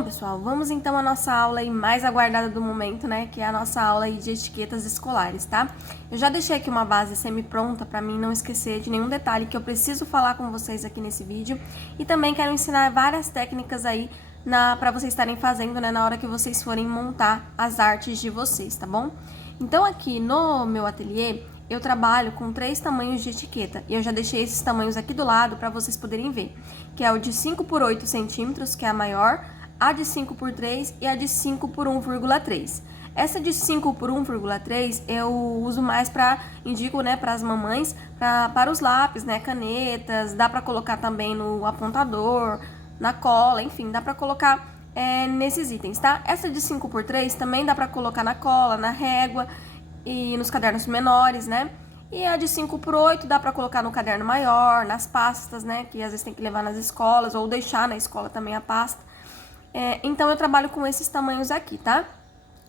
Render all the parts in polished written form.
Bom, pessoal, vamos então à nossa aula aí mais aguardada do momento, né? Que é a nossa aula aí de etiquetas escolares, tá? Eu já deixei aqui uma base semi-pronta para mim não esquecer de nenhum detalhe que eu preciso falar com vocês aqui nesse vídeo. E também quero ensinar várias técnicas aí para vocês estarem fazendo, né? Na hora que vocês forem montar as artes de vocês, tá bom? Então aqui no meu ateliê, eu trabalho com 3 tamanhos de etiqueta. E eu já deixei esses tamanhos aqui do lado para vocês poderem ver. Que é o de 5 por 8 centímetros, que é a maior, a de 5 por 3 e a de 5 por 1,3. Essa de 5 por 1,3 eu uso mais indico, né, para as mamães, para os lápis, né, canetas, dá para colocar também no apontador, na cola, enfim, dá para colocar nesses itens, tá? Essa de 5 por 3 também dá para colocar na cola, na régua e nos cadernos menores, né? E a de 5 por 8 dá para colocar no caderno maior, nas pastas, né, que às vezes tem que levar nas escolas ou deixar na escola também a pasta. Então eu trabalho com esses tamanhos aqui, tá?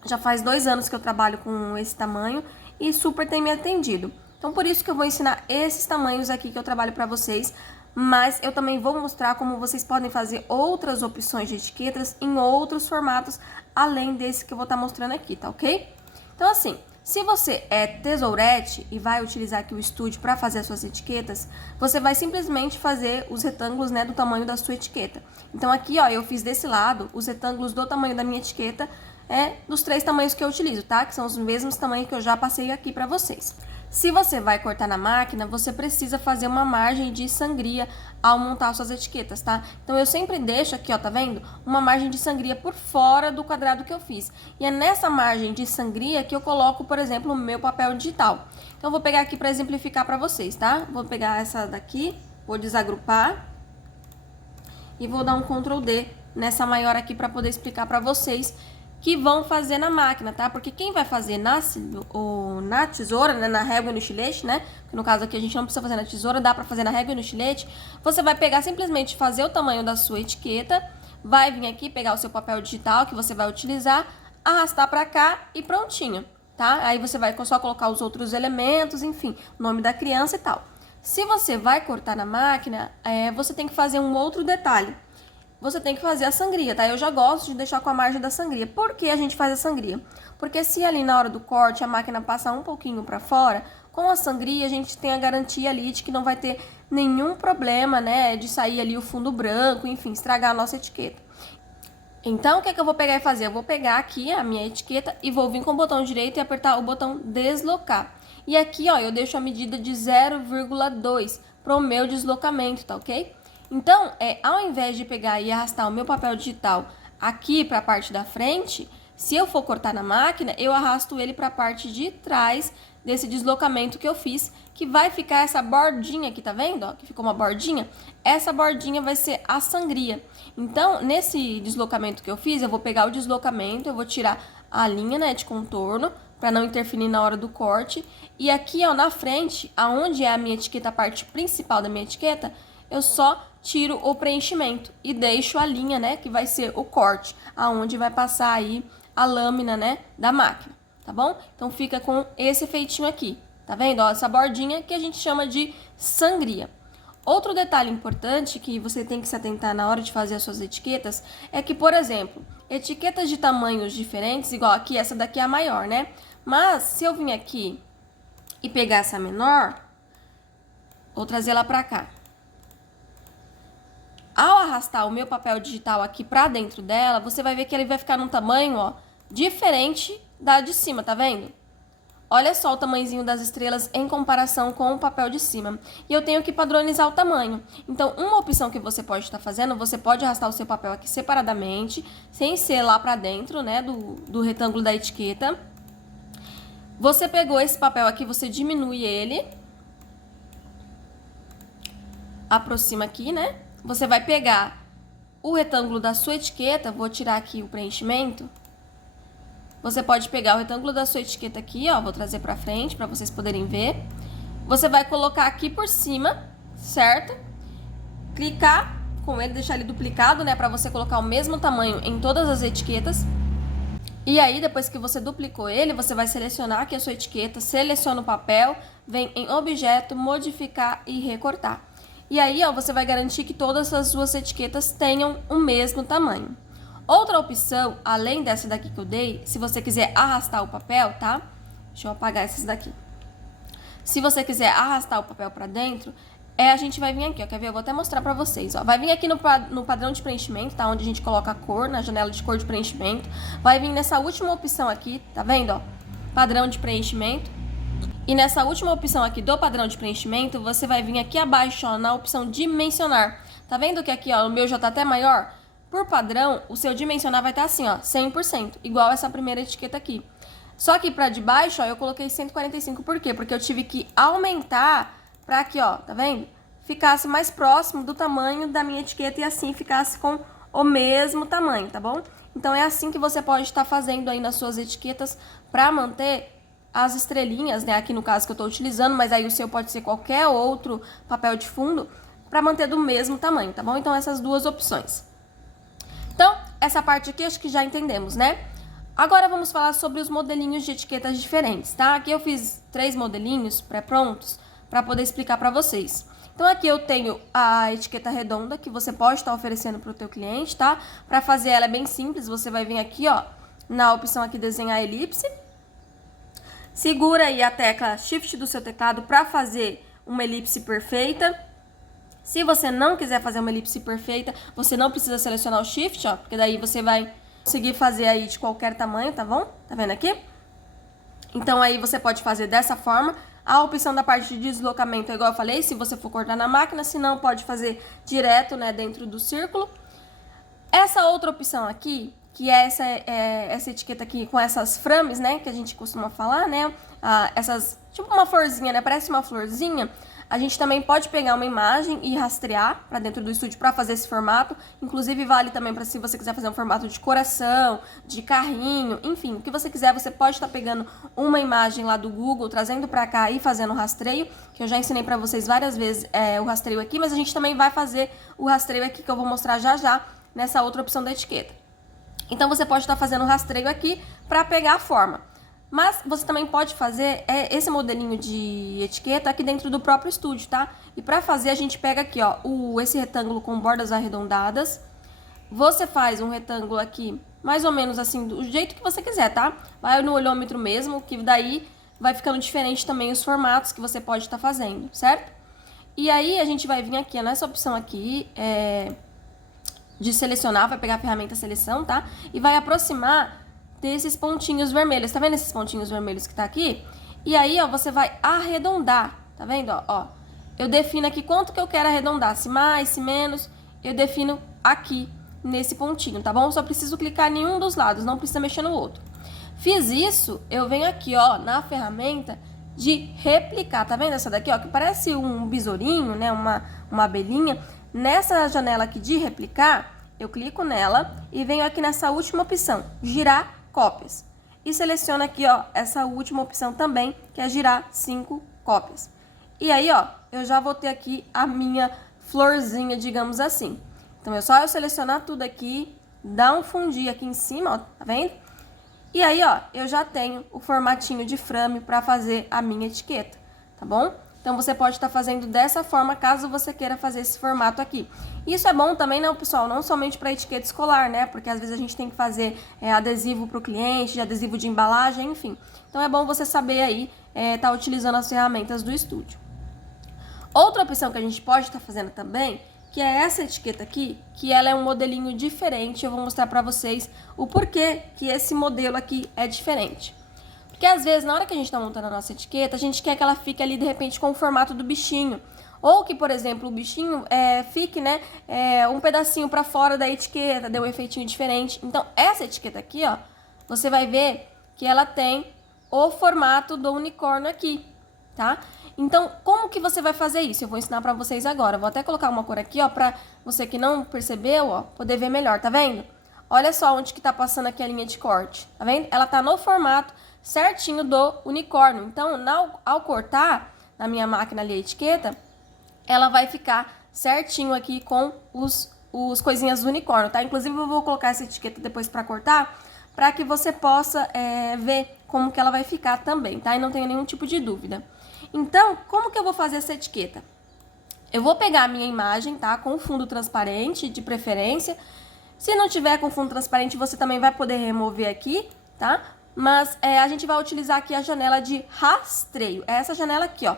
Já faz 2 anos que eu trabalho com esse tamanho e super tem me atendido. Então por isso que eu vou ensinar esses tamanhos aqui que eu trabalho pra vocês, mas eu também vou mostrar como vocês podem fazer outras opções de etiquetas em outros formatos, além desse que eu vou estar mostrando aqui, tá ok? Então assim, se você é tesourete e vai utilizar aqui o Studio para fazer as suas etiquetas, você vai simplesmente fazer os retângulos, né, do tamanho da sua etiqueta. Então aqui, ó, eu fiz desse lado os retângulos do tamanho da minha etiqueta, dos 3 tamanhos que eu utilizo, tá? Que são os mesmos tamanhos que eu já passei aqui para vocês. Se você vai cortar na máquina, você precisa fazer uma margem de sangria ao montar suas etiquetas, tá? Então eu sempre deixo aqui, ó, tá vendo? Uma margem de sangria por fora do quadrado que eu fiz. E é nessa margem de sangria que eu coloco, por exemplo, o meu papel digital. Então eu vou pegar aqui para exemplificar para vocês, tá? Vou pegar essa daqui, vou desagrupar e vou dar um Ctrl D nessa maior aqui para poder explicar para vocês que vão fazer na máquina, tá? Porque quem vai fazer na tesoura, né, na régua e no estilete, né? Que no caso aqui a gente não precisa fazer na tesoura, dá pra fazer na régua e no estilete. Você vai pegar simplesmente fazer o tamanho da sua etiqueta, vai vir aqui pegar o seu papel digital que você vai utilizar, arrastar pra cá e prontinho, tá? Aí você vai só colocar os outros elementos, enfim, o nome da criança e tal. Se você vai cortar na máquina, você tem que fazer um outro detalhe. Você tem que fazer a sangria, tá? Eu já gosto de deixar com a margem da sangria. Por que a gente faz a sangria? Porque se ali na hora do corte a máquina passar um pouquinho para fora, com a sangria a gente tem a garantia ali de que não vai ter nenhum problema, né? De sair ali o fundo branco, enfim, estragar a nossa etiqueta. Então, o que é que eu vou pegar e fazer? Eu vou pegar aqui a minha etiqueta e vou vir com o botão direito e apertar o botão deslocar. E aqui, ó, eu deixo a medida de 0,2 para o meu deslocamento, tá ok? Então, ao invés de pegar e arrastar o meu papel digital aqui para a parte da frente, se eu for cortar na máquina, eu arrasto ele para a parte de trás desse deslocamento que eu fiz, que vai ficar essa bordinha aqui, tá vendo? Ó, que ficou uma bordinha. Essa bordinha vai ser a sangria. Então, nesse deslocamento que eu fiz, eu vou pegar o deslocamento, eu vou tirar a linha, né, de contorno, para não interferir na hora do corte. E aqui, ó, na frente, aonde é a minha etiqueta, a parte principal da minha etiqueta, eu só tiro o preenchimento e deixo a linha, né, que vai ser o corte, aonde vai passar aí a lâmina, né, da máquina, tá bom? Então fica com esse efeitinho aqui, tá vendo? Ó, essa bordinha que a gente chama de sangria. Outro detalhe importante que você tem que se atentar na hora de fazer as suas etiquetas é que, por exemplo, etiquetas de tamanhos diferentes, igual aqui, essa daqui é a maior, né? Mas se eu vim aqui e pegar essa menor, vou trazer ela pra cá. Ao arrastar o meu papel digital aqui pra dentro dela, você vai ver que ele vai ficar num tamanho, ó, diferente da de cima, tá vendo? Olha só o tamanhozinho das estrelas em comparação com o papel de cima. E eu tenho que padronizar o tamanho. Então, uma opção que você pode estar fazendo, você pode arrastar o seu papel aqui separadamente, sem ser lá pra dentro, né, do retângulo da etiqueta. Você pegou esse papel aqui, você diminui ele. Aproxima aqui, né? Você vai pegar o retângulo da sua etiqueta, vou tirar aqui o preenchimento. Você pode pegar o retângulo da sua etiqueta aqui, ó, vou trazer pra frente pra vocês poderem ver. Você vai colocar aqui por cima, certo? Clicar com ele, deixar ele duplicado, né, pra você colocar o mesmo tamanho em todas as etiquetas. E aí, depois que você duplicou ele, você vai selecionar aqui a sua etiqueta, seleciona o papel, vem em objeto, modificar e recortar. E aí, ó, você vai garantir que todas as suas etiquetas tenham o mesmo tamanho. Outra opção, além dessa daqui que eu dei, se você quiser arrastar o papel, tá? Deixa eu apagar essas daqui. Se você quiser arrastar o papel pra dentro, a gente vai vir aqui, ó, quer ver? Eu vou até mostrar pra vocês, ó. Vai vir aqui no padrão de preenchimento, tá? Onde a gente coloca a cor, na janela de cor de preenchimento. Vai vir nessa última opção aqui, tá vendo, ó? Padrão de preenchimento. E nessa última opção aqui do padrão de preenchimento, você vai vir aqui abaixo, ó, na opção dimensionar. Tá vendo que aqui, ó, o meu já tá até maior? Por padrão, o seu dimensionar vai estar assim, ó, 100%, igual essa primeira etiqueta aqui. Só que pra de baixo, ó, eu coloquei 145, por quê? Porque eu tive que aumentar pra aqui, ó, tá vendo? Ficasse mais próximo do tamanho da minha etiqueta e assim ficasse com o mesmo tamanho, tá bom? Então é assim que você pode estar fazendo aí nas suas etiquetas pra manter as estrelinhas, né? Aqui no caso que eu tô utilizando, mas aí o seu pode ser qualquer outro papel de fundo, pra manter do mesmo tamanho, tá bom? Então essas duas opções. Então, essa parte aqui acho que já entendemos, né? Agora vamos falar sobre os modelinhos de etiquetas diferentes, tá? Aqui eu fiz 3 modelinhos pré-prontos para poder explicar para vocês. Então aqui eu tenho a etiqueta redonda que você pode estar oferecendo para o teu cliente, tá? Para fazer ela é bem simples, você vai vir aqui, ó, na opção aqui desenhar elipse. Segura aí a tecla Shift do seu teclado para fazer uma elipse perfeita. Se você não quiser fazer uma elipse perfeita, você não precisa selecionar o Shift, ó, porque daí você vai conseguir fazer aí de qualquer tamanho, tá bom? Tá vendo aqui? Então aí você pode fazer dessa forma. A opção da parte de deslocamento é igual eu falei, se você for cortar na máquina, se não pode fazer direto, né, dentro do círculo. Essa outra opção aqui, que é essa etiqueta aqui com essas frames, né, que a gente costuma falar, né, essas, tipo uma florzinha, né, parece uma florzinha. A gente também pode pegar uma imagem e rastrear para dentro do estúdio para fazer esse formato. Inclusive vale também para se você quiser fazer um formato de coração, de carrinho, enfim, o que você quiser, você pode estar pegando uma imagem lá do Google, trazendo para cá e fazendo o rastreio, que eu já ensinei para vocês várias vezes o rastreio aqui, mas a gente também vai fazer o rastreio aqui que eu vou mostrar já já nessa outra opção da etiqueta. Então você pode estar fazendo o rastreio aqui para pegar a forma. Mas você também pode fazer esse modelinho de etiqueta aqui dentro do próprio estúdio, tá? E para fazer a gente pega aqui, ó, esse retângulo com bordas arredondadas. Você faz um retângulo aqui, mais ou menos assim, do jeito que você quiser, tá? Vai no olhômetro mesmo, que daí vai ficando diferente também os formatos que você pode estar fazendo, certo? E aí a gente vai vir aqui, ó, nessa opção aqui, de selecionar, vai pegar a ferramenta seleção, tá? E vai aproximar desses pontinhos vermelhos. Tá vendo esses pontinhos vermelhos que tá aqui? E aí, ó, você vai arredondar. Tá vendo, ó? Eu defino aqui quanto que eu quero arredondar. Se mais, se menos. Eu defino aqui, nesse pontinho, tá bom? Só preciso clicar em um dos lados, não precisa mexer no outro. Fiz isso, eu venho aqui, ó, na ferramenta de replicar. Tá vendo essa daqui, ó? Que parece um besourinho, né? Uma abelhinha. Nessa janela aqui de replicar, eu clico nela e venho aqui nessa última opção, girar cópias. E seleciono aqui, ó, essa última opção também, que é girar 5 cópias. E aí, ó, eu já vou ter aqui a minha florzinha, digamos assim. Então, é só eu selecionar tudo aqui, dar um fundir aqui em cima, ó, tá vendo? E aí, ó, eu já tenho o formatinho de frame para fazer a minha etiqueta, tá bom? Então, você pode estar fazendo dessa forma, caso você queira fazer esse formato aqui. Isso é bom também, né, pessoal? Não somente para etiqueta escolar, né? Porque às vezes a gente tem que fazer adesivo para o cliente, adesivo de embalagem, enfim. Então, é bom você saber aí, tá utilizando as ferramentas do estúdio. Outra opção que a gente pode estar fazendo também, que é essa etiqueta aqui, que ela é um modelinho diferente. Eu vou mostrar para vocês o porquê que esse modelo aqui é diferente. Porque às vezes, na hora que a gente está montando a nossa etiqueta, a gente quer que ela fique ali, de repente, com o formato do bichinho. Ou que, por exemplo, o bichinho fique, né, um pedacinho para fora da etiqueta, dê um efeitinho diferente. Então, essa etiqueta aqui, ó, você vai ver que ela tem o formato do unicórnio aqui, tá? Então, como que você vai fazer isso? Eu vou ensinar para vocês agora. Vou até colocar uma cor aqui, ó, para você que não percebeu, ó, poder ver melhor, tá vendo? Olha só onde que tá passando aqui a linha de corte, tá vendo? Ela tá no formato certinho do unicórnio. Então, ao cortar na minha máquina ali a etiqueta, ela vai ficar certinho aqui com os coisinhas do unicórnio, tá? Inclusive, eu vou colocar essa etiqueta depois para cortar, para que você possa ver como que ela vai ficar também, tá? E não tenha nenhum tipo de dúvida. Então, como que eu vou fazer essa etiqueta? Eu vou pegar a minha imagem, tá? Com fundo transparente, de preferência. Se não tiver com fundo transparente, você também vai poder remover aqui, tá? Mas a gente vai utilizar aqui a janela de rastreio. É essa janela aqui, ó.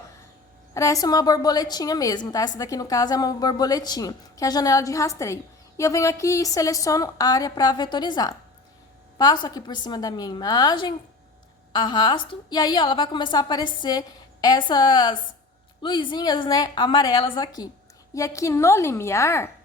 Parece uma borboletinha mesmo, tá? Essa daqui, no caso, é uma borboletinha, que é a janela de rastreio. E eu venho aqui e seleciono área para vetorizar. Passo aqui por cima da minha imagem, arrasto, e aí, ó, ela vai começar a aparecer essas luzinhas, né, amarelas aqui. E aqui no limiar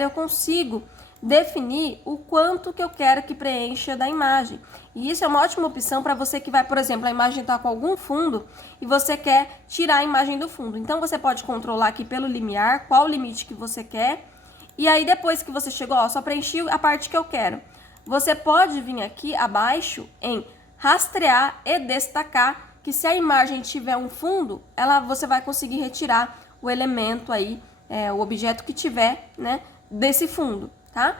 eu consigo definir o quanto que eu quero que preencha da imagem. E isso é uma ótima opção para você que vai, por exemplo, a imagem está com algum fundo e você quer tirar a imagem do fundo. Então, você pode controlar aqui pelo limiar qual o limite que você quer. E aí, depois que você chegou, ó, só preenchi a parte que eu quero. Você pode vir aqui abaixo em rastrear e destacar, que se a imagem tiver um fundo, você vai conseguir retirar o elemento aí, o objeto que tiver, né, desse fundo, tá?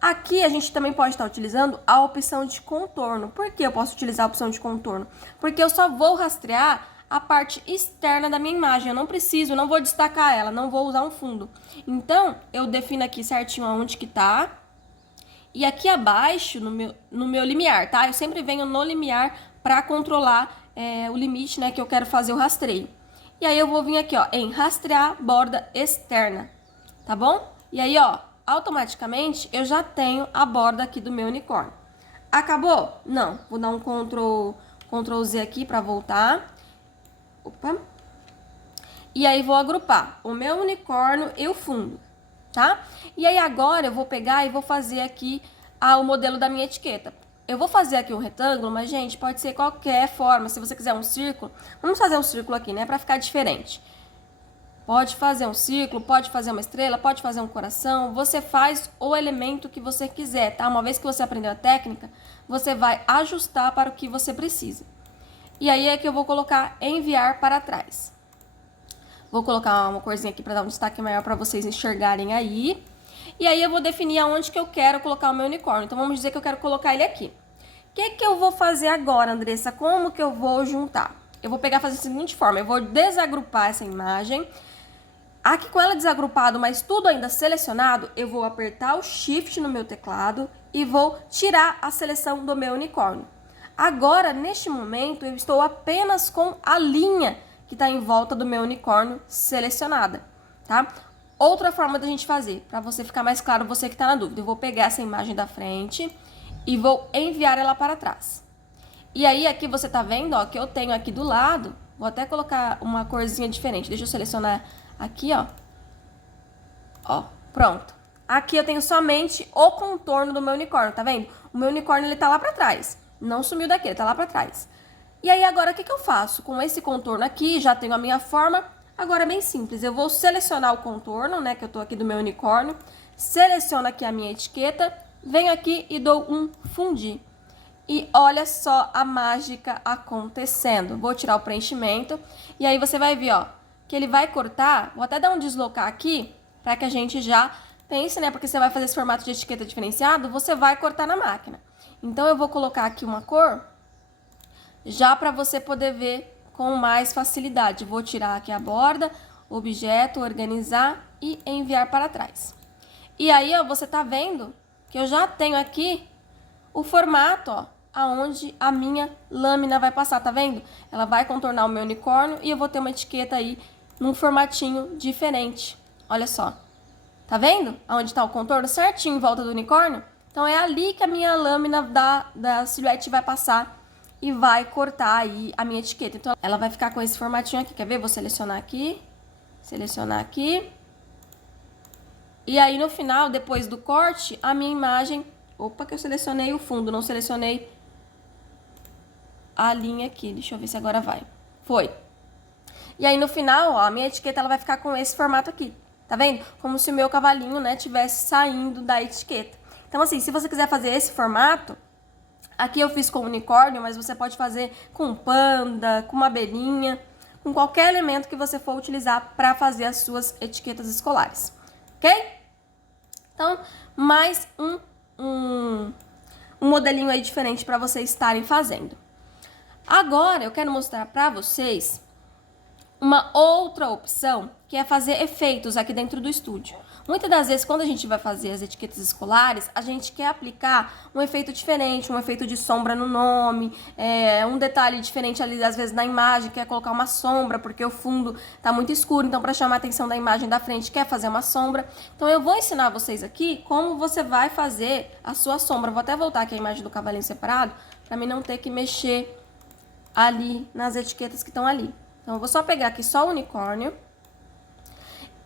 Aqui a gente também pode estar utilizando a opção de contorno. Por que eu posso utilizar a opção de contorno? Porque eu só vou rastrear a parte externa da minha imagem. Eu não vou destacar ela, não vou usar um fundo. Então, eu defino aqui certinho aonde que tá. E aqui abaixo, no meu limiar, tá? Eu sempre venho no limiar para controlar o limite, né, que eu quero fazer o rastreio. E aí eu vou vir aqui, ó, em rastrear borda externa, tá bom? E aí, ó, automaticamente eu já tenho a borda aqui do meu unicórnio. Acabou? Não. Vou dar um Ctrl Z aqui para voltar. Opa. E aí vou agrupar o meu unicórnio e o fundo, tá? E aí agora eu vou pegar e vou fazer aqui o modelo da minha etiqueta. Eu vou fazer aqui um retângulo, mas, gente, pode ser qualquer forma. Se você quiser um círculo, vamos fazer um círculo aqui, né, para ficar diferente. Pode fazer um círculo, pode fazer uma estrela, pode fazer um coração. Você faz o elemento que você quiser, tá? Uma vez que você aprendeu a técnica, você vai ajustar para o que você precisa. E aí é que eu vou colocar enviar para trás. Vou colocar uma corzinha aqui para dar um destaque maior para vocês enxergarem aí. E aí eu vou definir aonde que eu quero colocar o meu unicórnio. Então, vamos dizer que eu quero colocar ele aqui. O que que eu vou fazer agora, Andressa? Como que eu vou juntar? Eu vou pegar e fazer da seguinte forma. Eu vou desagrupar essa imagem. Aqui com ela desagrupado, mas tudo ainda selecionado, eu vou apertar o Shift no meu teclado e vou tirar a seleção do meu unicórnio. Agora, neste momento, eu estou apenas com a linha que está em volta do meu unicórnio selecionada, tá? Outra forma da gente fazer, para você ficar mais claro, você que está na dúvida, eu vou pegar essa imagem da frente e vou enviar ela para trás. E aí, aqui você tá vendo, ó, que eu tenho aqui do lado, vou até colocar uma corzinha diferente, deixa eu selecionar aqui, ó. Ó, pronto. Aqui eu tenho somente o contorno do meu unicórnio, tá vendo? O meu unicórnio, ele tá lá pra trás. Não sumiu daqui, ele tá lá pra trás. E aí, agora, o que que eu faço? Com esse contorno aqui, já tenho a minha forma. Agora é bem simples. Eu vou selecionar o contorno, né, que eu tô aqui do meu unicórnio. Seleciono aqui a minha etiqueta. Venho aqui e dou um fundir. E olha só a mágica acontecendo. Vou tirar o preenchimento. E aí você vai ver, ó, que ele vai cortar. Vou até dar um deslocar aqui, para que a gente já pense, né? Porque você vai fazer esse formato de etiqueta diferenciado, você vai cortar na máquina. Então, eu vou colocar aqui uma cor, já para você poder ver com mais facilidade. Vou tirar aqui a borda, objeto, organizar e enviar para trás. E aí, ó, você tá vendo que eu já tenho aqui o formato, ó, aonde a minha lâmina vai passar, tá vendo? Ela vai contornar o meu unicórnio e eu vou ter uma etiqueta aí num formatinho diferente. Olha só. Tá vendo? Aonde tá o contorno certinho em volta do unicórnio? Então, é ali que a minha lâmina da silhuete vai passar e vai cortar aí a minha etiqueta. Então, ela vai ficar com esse formatinho aqui. Quer ver? Vou selecionar aqui. Selecionar aqui. E aí, no final, depois do corte, a minha imagem... Opa, que eu selecionei o fundo, não selecionei a linha aqui. Deixa eu ver se agora vai. Foi. E aí, no final, ó, a minha etiqueta ela vai ficar com esse formato aqui. Tá vendo? Como se o meu cavalinho, né, tivesse saindo da etiqueta. Então, assim, se você quiser fazer esse formato, aqui eu fiz com unicórnio, mas você pode fazer com panda, com uma abelhinha, com qualquer elemento que você for utilizar para fazer as suas etiquetas escolares. Ok? Então, mais um modelinho aí diferente para vocês estarem fazendo. Agora, eu quero mostrar para vocês uma outra opção, que é fazer efeitos aqui dentro do estúdio. Muitas das vezes, quando a gente vai fazer as etiquetas escolares, a gente quer aplicar um efeito diferente, um efeito de sombra no nome, um detalhe diferente ali, às vezes, na imagem, quer colocar uma sombra, porque o fundo tá muito escuro, então, para chamar a atenção da imagem da frente, quer fazer uma sombra. Então, eu vou ensinar vocês aqui como você vai fazer a sua sombra. Vou até voltar aqui a imagem do cavalinho separado, para mim não ter que mexer ali nas etiquetas que estão ali. Então, eu vou só pegar aqui só o unicórnio.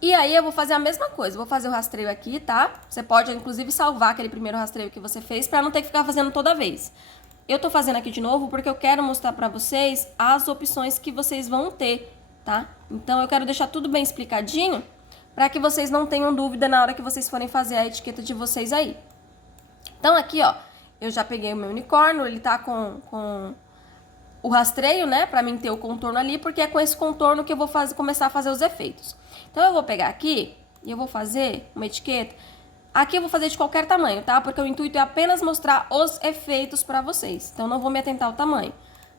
E aí, eu vou fazer a mesma coisa. Vou fazer o rastreio aqui, tá? Você pode, inclusive, salvar aquele primeiro rastreio que você fez pra não ter que ficar fazendo toda vez. Eu tô fazendo aqui de novo porque eu quero mostrar pra vocês as opções que vocês vão ter, tá? Então, eu quero deixar tudo bem explicadinho pra que vocês não tenham dúvida na hora que vocês forem fazer a etiqueta de vocês aí. Então, aqui, ó, eu já peguei o meu unicórnio, ele tá com o rastreio, né, pra mim ter o contorno ali, porque é com esse contorno que eu vou começar a fazer os efeitos. Então, eu vou pegar aqui e eu vou fazer uma etiqueta. Aqui eu vou fazer de qualquer tamanho, tá? Porque o intuito é apenas mostrar os efeitos pra vocês. Então, não vou me atentar ao tamanho.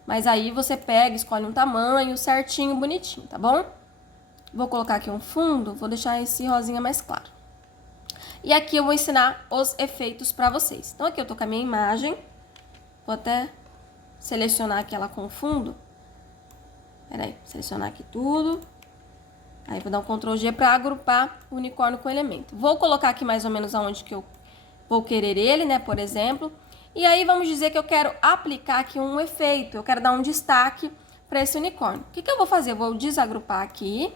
Mas aí você pega, escolhe um tamanho certinho, bonitinho, tá bom? Vou colocar aqui um fundo, vou deixar esse rosinha mais claro. E aqui eu vou ensinar os efeitos pra vocês. Então, aqui eu tô com a minha imagem. Vou até selecionar aqui ela com fundo. Peraí, selecionar aqui tudo. Aí, vou dar um Ctrl G para agrupar o unicórnio com o elemento. Vou colocar aqui mais ou menos aonde que eu vou querer ele, né, por exemplo. E aí, vamos dizer que eu quero aplicar aqui um efeito. Eu quero dar um destaque para esse unicórnio. O que eu vou fazer? Eu vou desagrupar aqui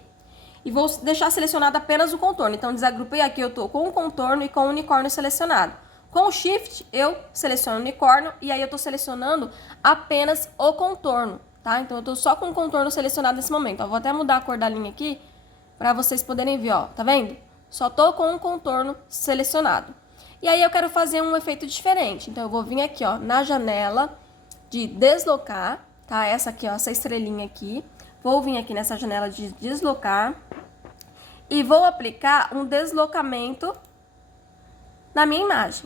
e vou deixar selecionado apenas o contorno. Então, desagrupei aqui, eu tô com o contorno e com o unicórnio selecionado. Com o Shift, eu seleciono o unicórnio e aí eu tô selecionando apenas o contorno, tá? Então, eu tô só com o contorno selecionado nesse momento. Ó, vou até mudar a cor da linha aqui, para vocês poderem ver, ó, tá vendo? Só tô com o contorno selecionado. E aí eu quero fazer um efeito diferente. Então, eu vou vir aqui, ó, na janela de deslocar, tá? Essa aqui, ó, essa estrelinha aqui. Vou vir aqui nessa janela de deslocar e vou aplicar um deslocamento na minha imagem.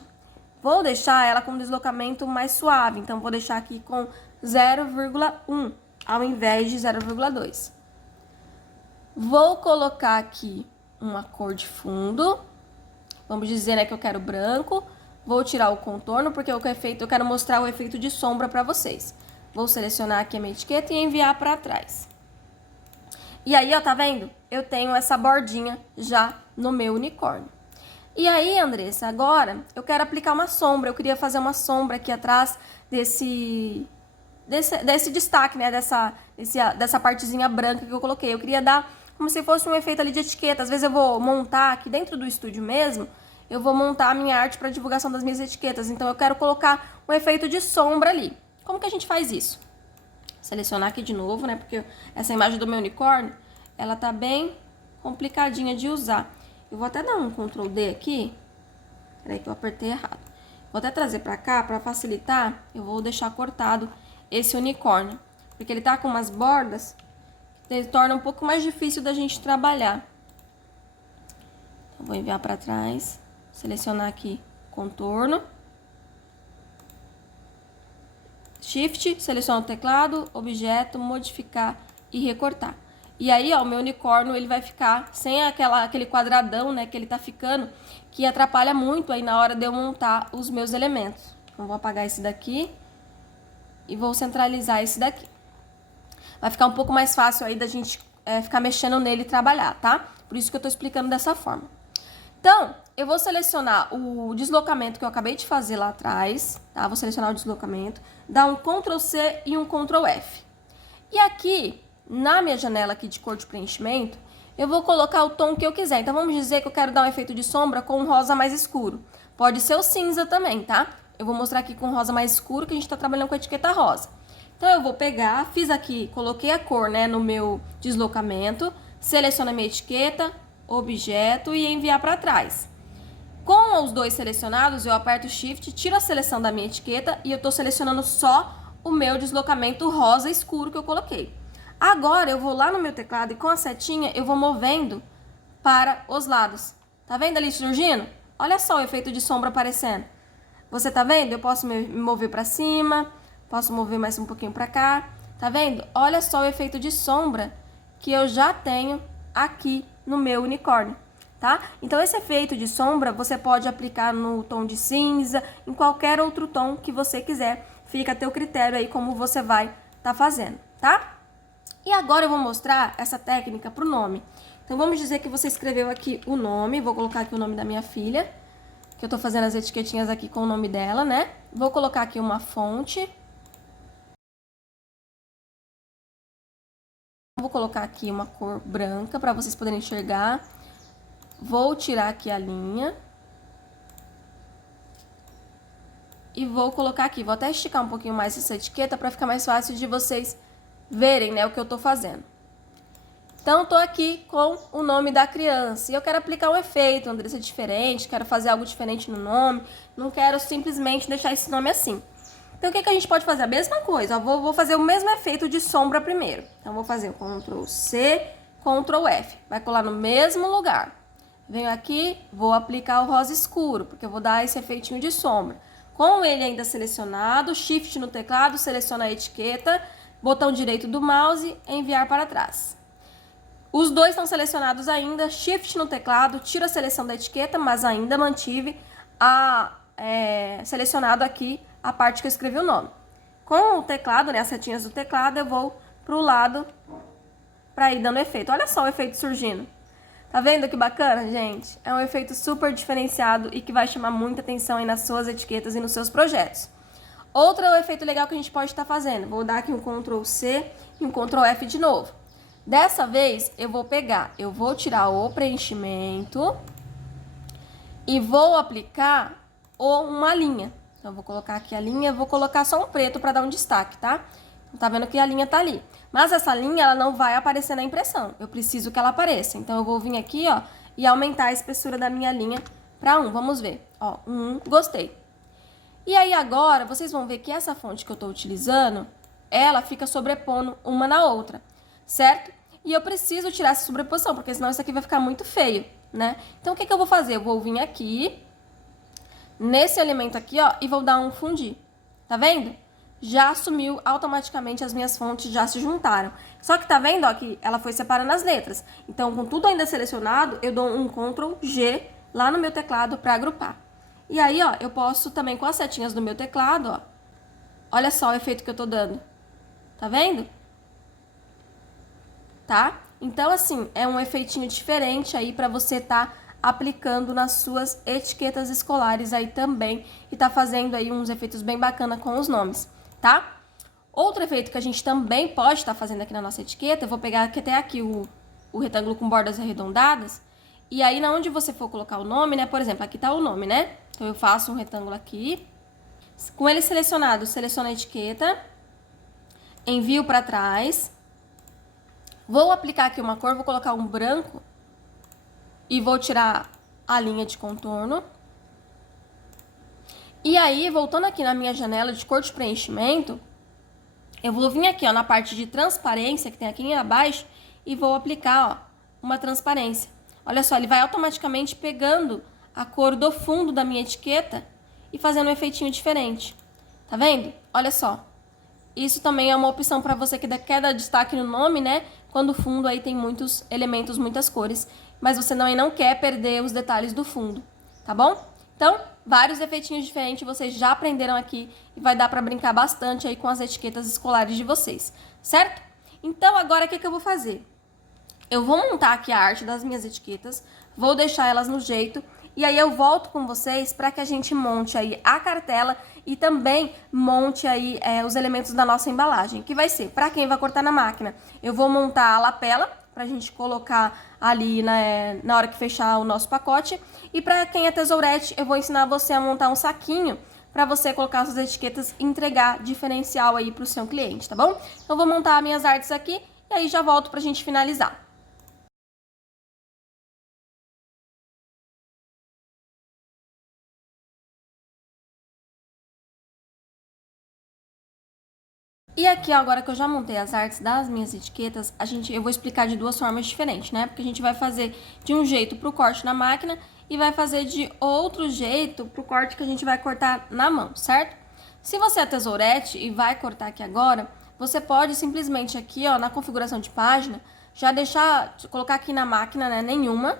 Vou deixar ela com um deslocamento mais suave, então vou deixar aqui com 0,1 ao invés de 0,2. Vou colocar aqui uma cor de fundo. Vamos dizer, né, que eu quero branco. Vou tirar o contorno, porque eu quero mostrar o efeito de sombra para vocês. Vou selecionar aqui a minha etiqueta e enviar para trás. E aí, ó, tá vendo? Eu tenho essa bordinha já no meu unicórnio. E aí, Andressa, agora eu quero aplicar uma sombra. Eu queria fazer uma sombra aqui atrás desse destaque, né? Dessa partezinha branca que eu coloquei. Eu queria dar como se fosse um efeito ali de etiqueta. Às vezes eu vou montar aqui dentro do estúdio mesmo, eu vou montar a minha arte para divulgação das minhas etiquetas. Então, eu quero colocar um efeito de sombra ali. Como que a gente faz isso? Selecionar aqui de novo, né? Porque essa imagem do meu unicórnio, ela tá bem complicadinha de usar. Eu vou até dar um Ctrl D aqui. Peraí que eu apertei errado. Vou até trazer pra cá, pra facilitar, eu vou deixar cortado esse unicórnio. Porque ele tá com umas bordas que torna um pouco mais difícil da gente trabalhar. Então, vou enviar pra trás. Selecionar aqui contorno. Shift, seleciono o teclado, objeto, modificar e recortar. E aí, ó, o meu unicórnio, ele vai ficar sem aquele quadradão, né, que ele tá ficando, que atrapalha muito aí na hora de eu montar os meus elementos. Então, vou apagar esse daqui e vou centralizar esse daqui. Vai ficar um pouco mais fácil aí da gente ficar mexendo nele e trabalhar, tá? Por isso que eu tô explicando dessa forma. Então, eu vou selecionar o deslocamento que eu acabei de fazer lá atrás, tá? Vou selecionar o deslocamento, dar um Ctrl C e um Ctrl F. E aqui, na minha janela aqui de cor de preenchimento, eu vou colocar o tom que eu quiser. Então, vamos dizer que eu quero dar um efeito de sombra com um rosa mais escuro. Pode ser o cinza também, tá? Eu vou mostrar aqui com um rosa mais escuro, que a gente tá trabalhando com a etiqueta rosa. Então, eu vou pegar, fiz aqui, coloquei a cor, né, no meu deslocamento, seleciono a minha etiqueta, objeto e enviar para trás. Com os dois selecionados, eu aperto Shift, tiro a seleção da minha etiqueta e eu estou selecionando só o meu deslocamento rosa escuro que eu coloquei. Agora, eu vou lá no meu teclado e com a setinha eu vou movendo para os lados. Tá vendo ali surgindo? Olha só o efeito de sombra aparecendo. Você tá vendo? Eu posso me mover para cima, posso mover mais um pouquinho para cá. Tá vendo? Olha só o efeito de sombra que eu já tenho aqui no meu unicórnio, tá? Então, esse efeito de sombra você pode aplicar no tom de cinza, em qualquer outro tom que você quiser. Fica a teu critério aí como você vai tá fazendo, tá? E agora eu vou mostrar essa técnica pro nome. Então, vamos dizer que você escreveu aqui o nome, vou colocar aqui o nome da minha filha, que eu tô fazendo as etiquetinhas aqui com o nome dela, né? Vou colocar aqui uma fonte. Vou colocar aqui uma cor branca para vocês poderem enxergar. Vou tirar aqui a linha. E vou colocar aqui, vou até esticar um pouquinho mais essa etiqueta para ficar mais fácil de vocês verem, né, o que eu tô fazendo. Então, tô aqui com o nome da criança e eu quero aplicar um efeito, Andressa, diferente, quero fazer algo diferente no nome, não quero simplesmente deixar esse nome assim. Então, o que a gente pode fazer? A mesma coisa, vou fazer o mesmo efeito de sombra primeiro. Então, vou fazer o Ctrl C, Ctrl F, vai colar no mesmo lugar. Venho aqui, vou aplicar o rosa escuro, porque eu vou dar esse efeitinho de sombra. Com ele ainda selecionado, Shift no teclado, seleciona a etiqueta, botão direito do mouse, enviar para trás. Os dois estão selecionados ainda, Shift no teclado, tira a seleção da etiqueta, mas ainda mantive selecionado aqui a parte que eu escrevi o nome. Com o teclado, né, as setinhas do teclado, eu vou pro lado para ir dando efeito. Olha só o efeito surgindo. Tá vendo que bacana, gente? É um efeito super diferenciado e que vai chamar muita atenção aí nas suas etiquetas e nos seus projetos. Outro efeito legal que a gente pode estar fazendo. Vou dar aqui um Ctrl C e um Ctrl F de novo. Dessa vez, eu vou tirar o preenchimento e vou aplicar uma linha. Então, eu vou colocar aqui a linha, vou colocar só um preto para dar um destaque, tá? Tá vendo que a linha tá ali. Mas essa linha, ela não vai aparecer na impressão. Eu preciso que ela apareça. Então, eu vou vir aqui, ó, e aumentar a espessura da minha linha para 1. Vamos ver. Ó, 1, gostei. E aí, agora, vocês vão ver que essa fonte que eu tô utilizando, ela fica sobrepondo uma na outra, certo? E eu preciso tirar essa sobreposição, porque senão isso aqui vai ficar muito feio, né? Então, o que eu vou fazer? Eu vou vir aqui, nesse elemento aqui, ó, e vou dar um fundir. Tá vendo? Já sumiu automaticamente, as minhas fontes já se juntaram. Só que tá vendo, ó, que ela foi separando as letras. Então, com tudo ainda selecionado, eu dou um Ctrl G lá no meu teclado para agrupar. E aí, ó, eu posso também com as setinhas do meu teclado, ó. Olha só o efeito que eu tô dando. Tá vendo? Tá? Então, assim, é um efeitinho diferente aí para você tá aplicando nas suas etiquetas escolares aí também e tá fazendo aí uns efeitos bem bacana com os nomes, tá? Outro efeito que a gente também pode estar fazendo aqui na nossa etiqueta, eu vou pegar até aqui o retângulo com bordas arredondadas, e aí na onde você for colocar o nome, né? Por exemplo, aqui tá o nome, né? Então eu faço um retângulo aqui, com ele selecionado, seleciono a etiqueta, envio para trás. Vou aplicar aqui uma cor, vou colocar um branco e vou tirar a linha de contorno. E aí, voltando aqui na minha janela de cor de preenchimento, eu vou vir aqui, ó, na parte de transparência que tem aqui abaixo e vou aplicar, ó, uma transparência. Olha só, ele vai automaticamente pegando a cor do fundo da minha etiqueta e fazendo um efeitinho diferente. Tá vendo? Olha só. Isso também é uma opção para você que quer dar destaque no nome, né? Quando o fundo aí tem muitos elementos, muitas cores, mas você também não quer perder os detalhes do fundo, tá bom? Então, vários efeitinhos diferentes vocês já aprenderam aqui e vai dar para brincar bastante aí com as etiquetas escolares de vocês, certo? Então, agora o que eu vou fazer? Eu vou montar aqui a arte das minhas etiquetas, vou deixar elas no jeito e aí eu volto com vocês para que a gente monte aí a cartela e também monte aí os elementos da nossa embalagem, que vai ser, para quem vai cortar na máquina, eu vou montar a lapela pra gente colocar ali na hora que fechar o nosso pacote, e para quem é tesourete, eu vou ensinar você a montar um saquinho para você colocar suas etiquetas e entregar diferencial aí pro seu cliente, tá bom? Então, eu vou montar as minhas artes aqui e aí já volto pra gente finalizar. E aqui, agora que eu já montei as artes das minhas etiquetas, eu vou explicar de duas formas diferentes, né? Porque a gente vai fazer de um jeito pro corte na máquina e vai fazer de outro jeito pro corte que a gente vai cortar na mão, certo? Se você é tesourete e vai cortar aqui agora, você pode simplesmente aqui, ó, na configuração de página, já deixar, colocar aqui na máquina, né, nenhuma.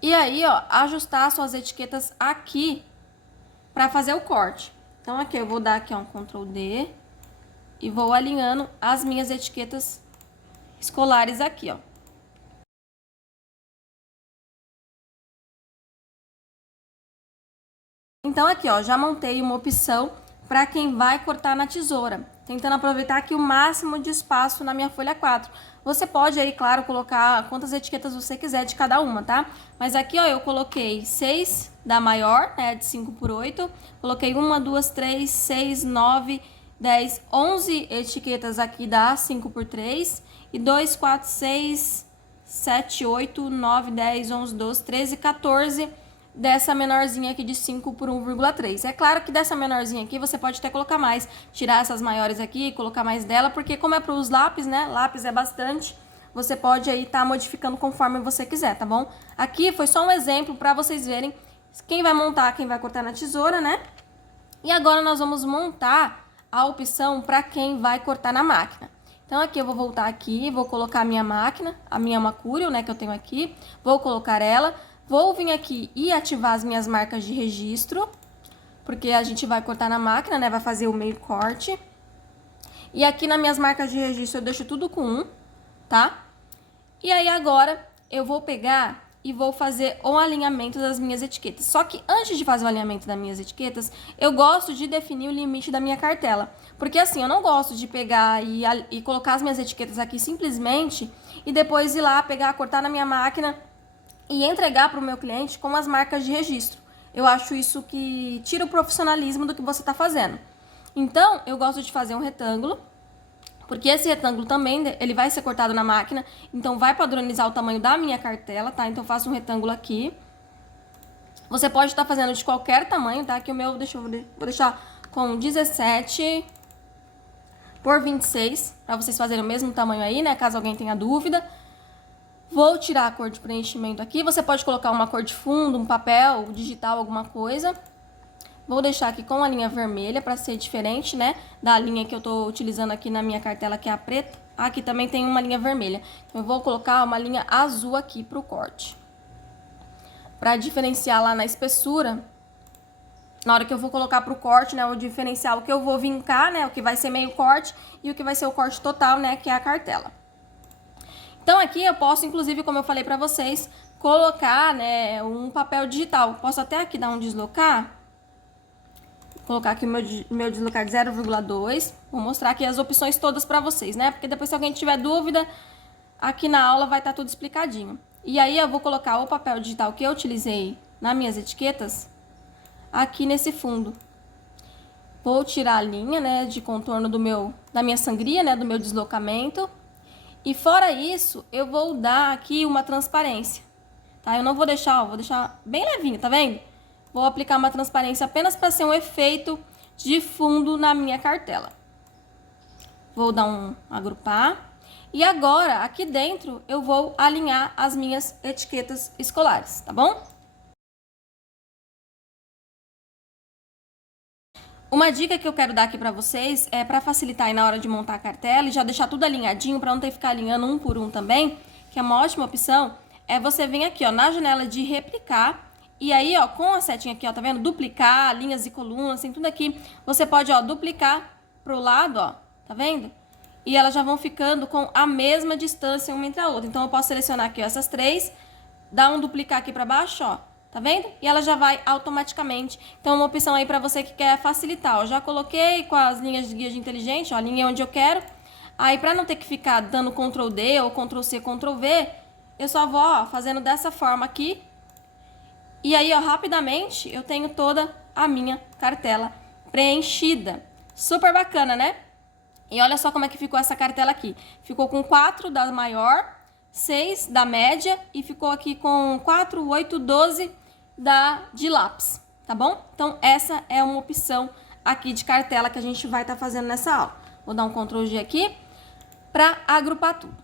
E aí, ó, ajustar suas etiquetas aqui para fazer o corte. Então, aqui eu vou dar aqui, ó, um Ctrl D e vou alinhando as minhas etiquetas escolares aqui, ó. Então, aqui, ó, já montei uma opção para quem vai cortar na tesoura, tentando aproveitar aqui o máximo de espaço na minha folha 4. Você pode aí, claro, colocar quantas etiquetas você quiser de cada uma, tá? Mas aqui, ó, eu coloquei 6 da maior, né, de 5x8. Coloquei 1, 2, 3, 6, 9, 10, 11 etiquetas aqui da 5x3. E 2, 4, 6, 7, 8, 9, 10, 11, 12, 13, 14 dessa menorzinha aqui de 5 por 1,3. É claro que dessa menorzinha aqui você pode até colocar mais, tirar essas maiores aqui e colocar mais dela, porque como é para os lápis, né, lápis é bastante, você pode aí estar modificando conforme você quiser, tá bom? Aqui foi só um exemplo para vocês verem quem vai montar, quem vai cortar na tesoura, né? E agora nós vamos montar a opção para quem vai cortar na máquina. Então, aqui eu vou voltar aqui, vou colocar a minha máquina, a minha Mercurial, né, que eu tenho aqui, vou colocar ela. Vou vir aqui e ativar as minhas marcas de registro, porque a gente vai cortar na máquina, né? Vai fazer o meio corte. E aqui nas minhas marcas de registro eu deixo tudo com 1, tá? E aí agora eu vou pegar e vou fazer o alinhamento das minhas etiquetas. Só que antes de fazer o alinhamento das minhas etiquetas, eu gosto de definir o limite da minha cartela. Porque assim, eu não gosto de pegar e colocar as minhas etiquetas aqui simplesmente e depois ir lá pegar, cortar na minha máquina e entregar para o meu cliente com as marcas de registro. Eu acho isso que tira o profissionalismo do que você está fazendo. Então, eu gosto de fazer um retângulo, porque esse retângulo também ele vai ser cortado na máquina, então vai padronizar o tamanho da minha cartela, tá? Então, eu faço um retângulo aqui. Você pode estar fazendo de qualquer tamanho, tá? Que o meu, vou deixar com 17 por 26, para vocês fazerem o mesmo tamanho aí, né? Caso alguém tenha dúvida. Vou tirar a cor de preenchimento aqui. Você pode colocar uma cor de fundo, um papel, digital, alguma coisa. Vou deixar aqui com a linha vermelha para ser diferente, né? Da linha que eu tô utilizando aqui na minha cartela, que é a preta. Aqui também tem uma linha vermelha. Então, eu vou colocar uma linha azul aqui pro corte. Para diferenciar lá na espessura, na hora que eu vou colocar pro corte, né? O diferencial que eu vou vincar, né? O que vai ser meio corte e o que vai ser o corte total, né? Que é a cartela. Então, aqui eu posso, inclusive, como eu falei pra vocês, colocar, né, um papel digital. Posso até aqui dar um deslocar. Vou colocar aqui o meu deslocar de 0,2. Vou mostrar aqui as opções todas pra vocês, né? Porque depois, se alguém tiver dúvida, aqui na aula vai estar tudo explicadinho. E aí, eu vou colocar o papel digital que eu utilizei nas minhas etiquetas aqui nesse fundo. Vou tirar a linha, né, de contorno da minha sangria, né, do meu deslocamento. E fora isso, eu vou dar aqui uma transparência, tá? Eu não vou deixar, ó, vou deixar bem levinho, tá vendo? Vou aplicar uma transparência apenas para ser um efeito de fundo na minha cartela. Vou dar um agrupar. E agora, aqui dentro, eu vou alinhar as minhas etiquetas escolares, tá bom? Uma dica que eu quero dar aqui pra vocês é para facilitar aí na hora de montar a cartela e já deixar tudo alinhadinho para não ter que ficar alinhando um por um também, que é uma ótima opção, é você vir aqui, ó, na janela de replicar e aí, ó, com a setinha aqui, ó, tá vendo? Duplicar, linhas e colunas, tem tudo aqui. Você pode, ó, duplicar pro lado, ó, tá vendo? E elas já vão ficando com a mesma distância uma entre a outra. Então, eu posso selecionar aqui, ó, essas três, dar um duplicar aqui pra baixo, ó. Tá vendo? E ela já vai automaticamente. Então, uma opção aí pra você que quer facilitar. Ó, já coloquei com as linhas de guia de inteligente, ó, a linha onde eu quero. Aí, pra não ter que ficar dando Ctrl D ou Ctrl C, Ctrl V, eu só vou, ó, fazendo dessa forma aqui. E aí, ó, rapidamente, eu tenho toda a minha cartela preenchida. Super bacana, né? E olha só como é que ficou essa cartela aqui. Ficou com 4 da maior, 6 da média e ficou aqui com 4, 8, 12 de lápis, tá bom? Então, essa é uma opção aqui de cartela que a gente vai estar fazendo nessa aula. Vou dar um Ctrl G aqui para agrupar tudo.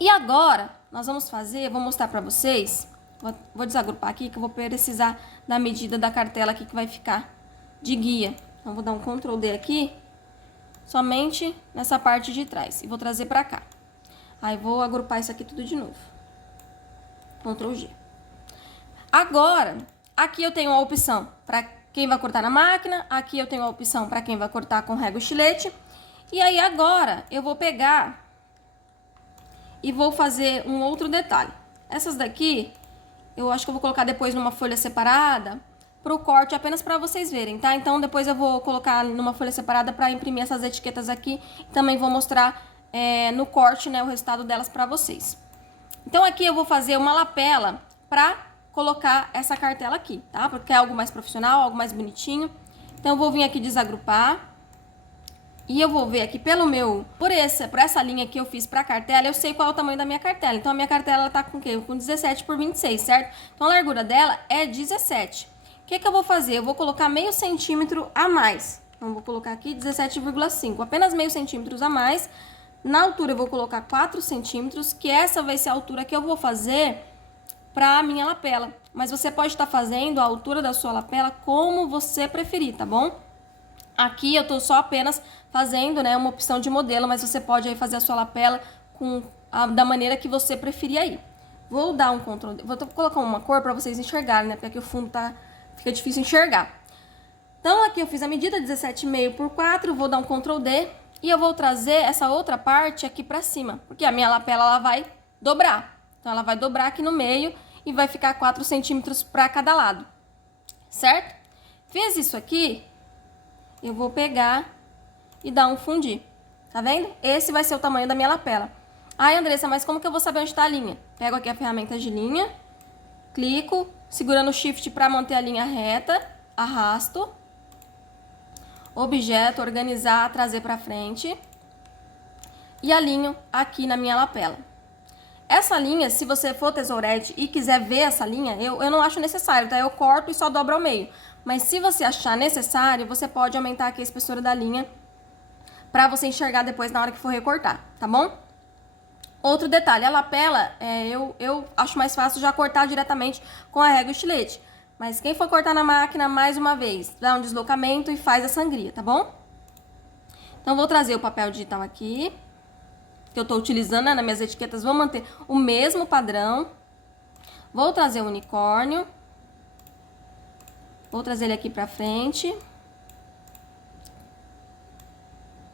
E agora, nós vamos fazer, vou mostrar para vocês, vou desagrupar aqui que eu vou precisar da medida da cartela aqui que vai ficar de guia. Então, vou dar um Ctrl D aqui somente nessa parte de trás. E vou trazer pra cá. Aí, vou agrupar isso aqui tudo de novo. Ctrl G. Agora, aqui eu tenho a opção para quem vai cortar na máquina. Aqui eu tenho a opção para quem vai cortar com régua e estilete. E aí, agora, eu vou pegar e vou fazer um outro detalhe. Essas daqui, eu acho que eu vou colocar depois numa folha separada pro corte, apenas para vocês verem, tá? Então, depois eu vou colocar numa folha separada para imprimir essas etiquetas aqui. Também vou mostrar no corte, né, o resultado delas para vocês. Então, aqui eu vou fazer uma lapela para colocar essa cartela aqui, tá? Porque é algo mais profissional, algo mais bonitinho. Então, eu vou vir aqui desagrupar. E eu vou ver aqui por essa linha que eu fiz pra cartela, eu sei qual é o tamanho da minha cartela. Então, a minha cartela ela tá com o quê? Com 17 por 26, certo? Então, a largura dela é 17. O que eu vou fazer? Eu vou colocar meio centímetro a mais. Então, vou colocar aqui 17,5. Apenas meio centímetros a mais. Na altura, eu vou colocar 4 centímetros, que essa vai ser a altura que eu vou fazer pra minha lapela. Mas você pode estar fazendo a altura da sua lapela como você preferir, tá bom? Aqui eu tô só apenas fazendo, né, uma opção de modelo, mas você pode aí fazer a sua lapela da maneira que você preferir aí. Vou dar um Ctrl D, vou colocar uma cor para vocês enxergarem, né, porque aqui o fundo fica difícil enxergar. Então aqui eu fiz a medida 17,5 por 4, vou dar um Ctrl D e eu vou trazer essa outra parte aqui para cima, porque a minha lapela ela vai dobrar. Então ela vai dobrar aqui no meio e vai ficar 4 centímetros para cada lado, certo? Fiz isso aqui. Eu vou pegar e dar um fundir. Tá vendo? Esse vai ser o tamanho da minha lapela. Ai, Andressa, mas como que eu vou saber onde tá a linha? Pego aqui a ferramenta de linha, clico, segurando o Shift para manter a linha reta, arrasto, objeto, organizar, trazer para frente e alinho aqui na minha lapela. Essa linha, se você for tesourete e quiser ver essa linha, eu não acho necessário, tá? Eu corto e só dobro ao meio. Mas se você achar necessário, você pode aumentar aqui a espessura da linha pra você enxergar depois na hora que for recortar, tá bom? Outro detalhe, a lapela, eu acho mais fácil já cortar diretamente com a régua e estilete. Mas quem for cortar na máquina, mais uma vez, dá um deslocamento e faz a sangria, tá bom? Então, vou trazer o papel digital aqui, que eu tô utilizando, né, nas minhas etiquetas, vou manter o mesmo padrão. Vou trazer o unicórnio. Vou trazer ele aqui pra frente.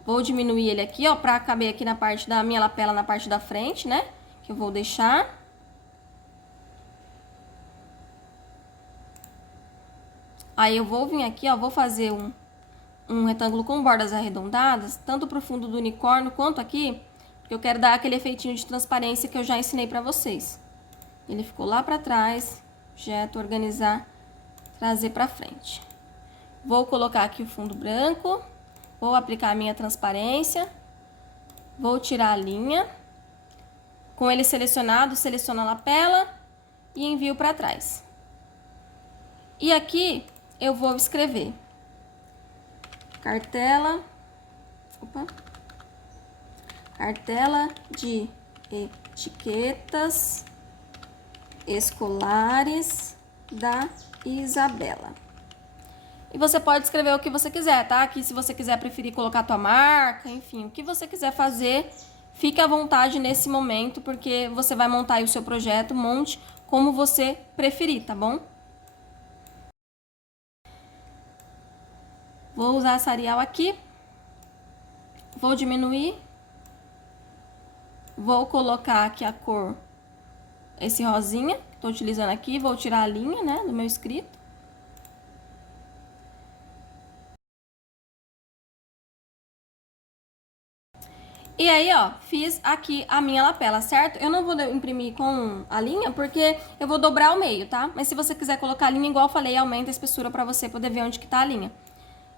Vou diminuir ele aqui, ó, pra caber aqui na parte da minha lapela, na parte da frente, né? Que eu vou deixar. Aí eu vou vir aqui, ó, vou fazer um retângulo com bordas arredondadas, tanto pro fundo do unicórnio quanto aqui, porque eu quero dar aquele efeitinho de transparência que eu já ensinei pra vocês. Ele ficou lá pra trás, objeto, organizar, trazer pra frente. Vou colocar aqui o fundo branco, vou aplicar a minha transparência, vou tirar a linha. Com ele selecionado, seleciono a lapela e envio pra trás. E aqui eu vou escrever cartela de etiquetas escolares da Isabela. E você pode escrever o que você quiser, tá? Aqui, se você quiser preferir colocar a tua marca, enfim, o que você quiser fazer, fique à vontade nesse momento, porque você vai montar aí o seu projeto, monte como você preferir, tá bom? Vou usar essa Arial aqui. Vou diminuir. Vou colocar aqui a cor, esse rosinha, que tô utilizando aqui. Vou tirar a linha, né, do meu escrito. E aí, ó, fiz aqui a minha lapela, certo? Eu não vou imprimir com a linha, porque eu vou dobrar ao meio, tá? Mas se você quiser colocar a linha, igual eu falei, aumenta a espessura pra você poder ver onde que tá a linha.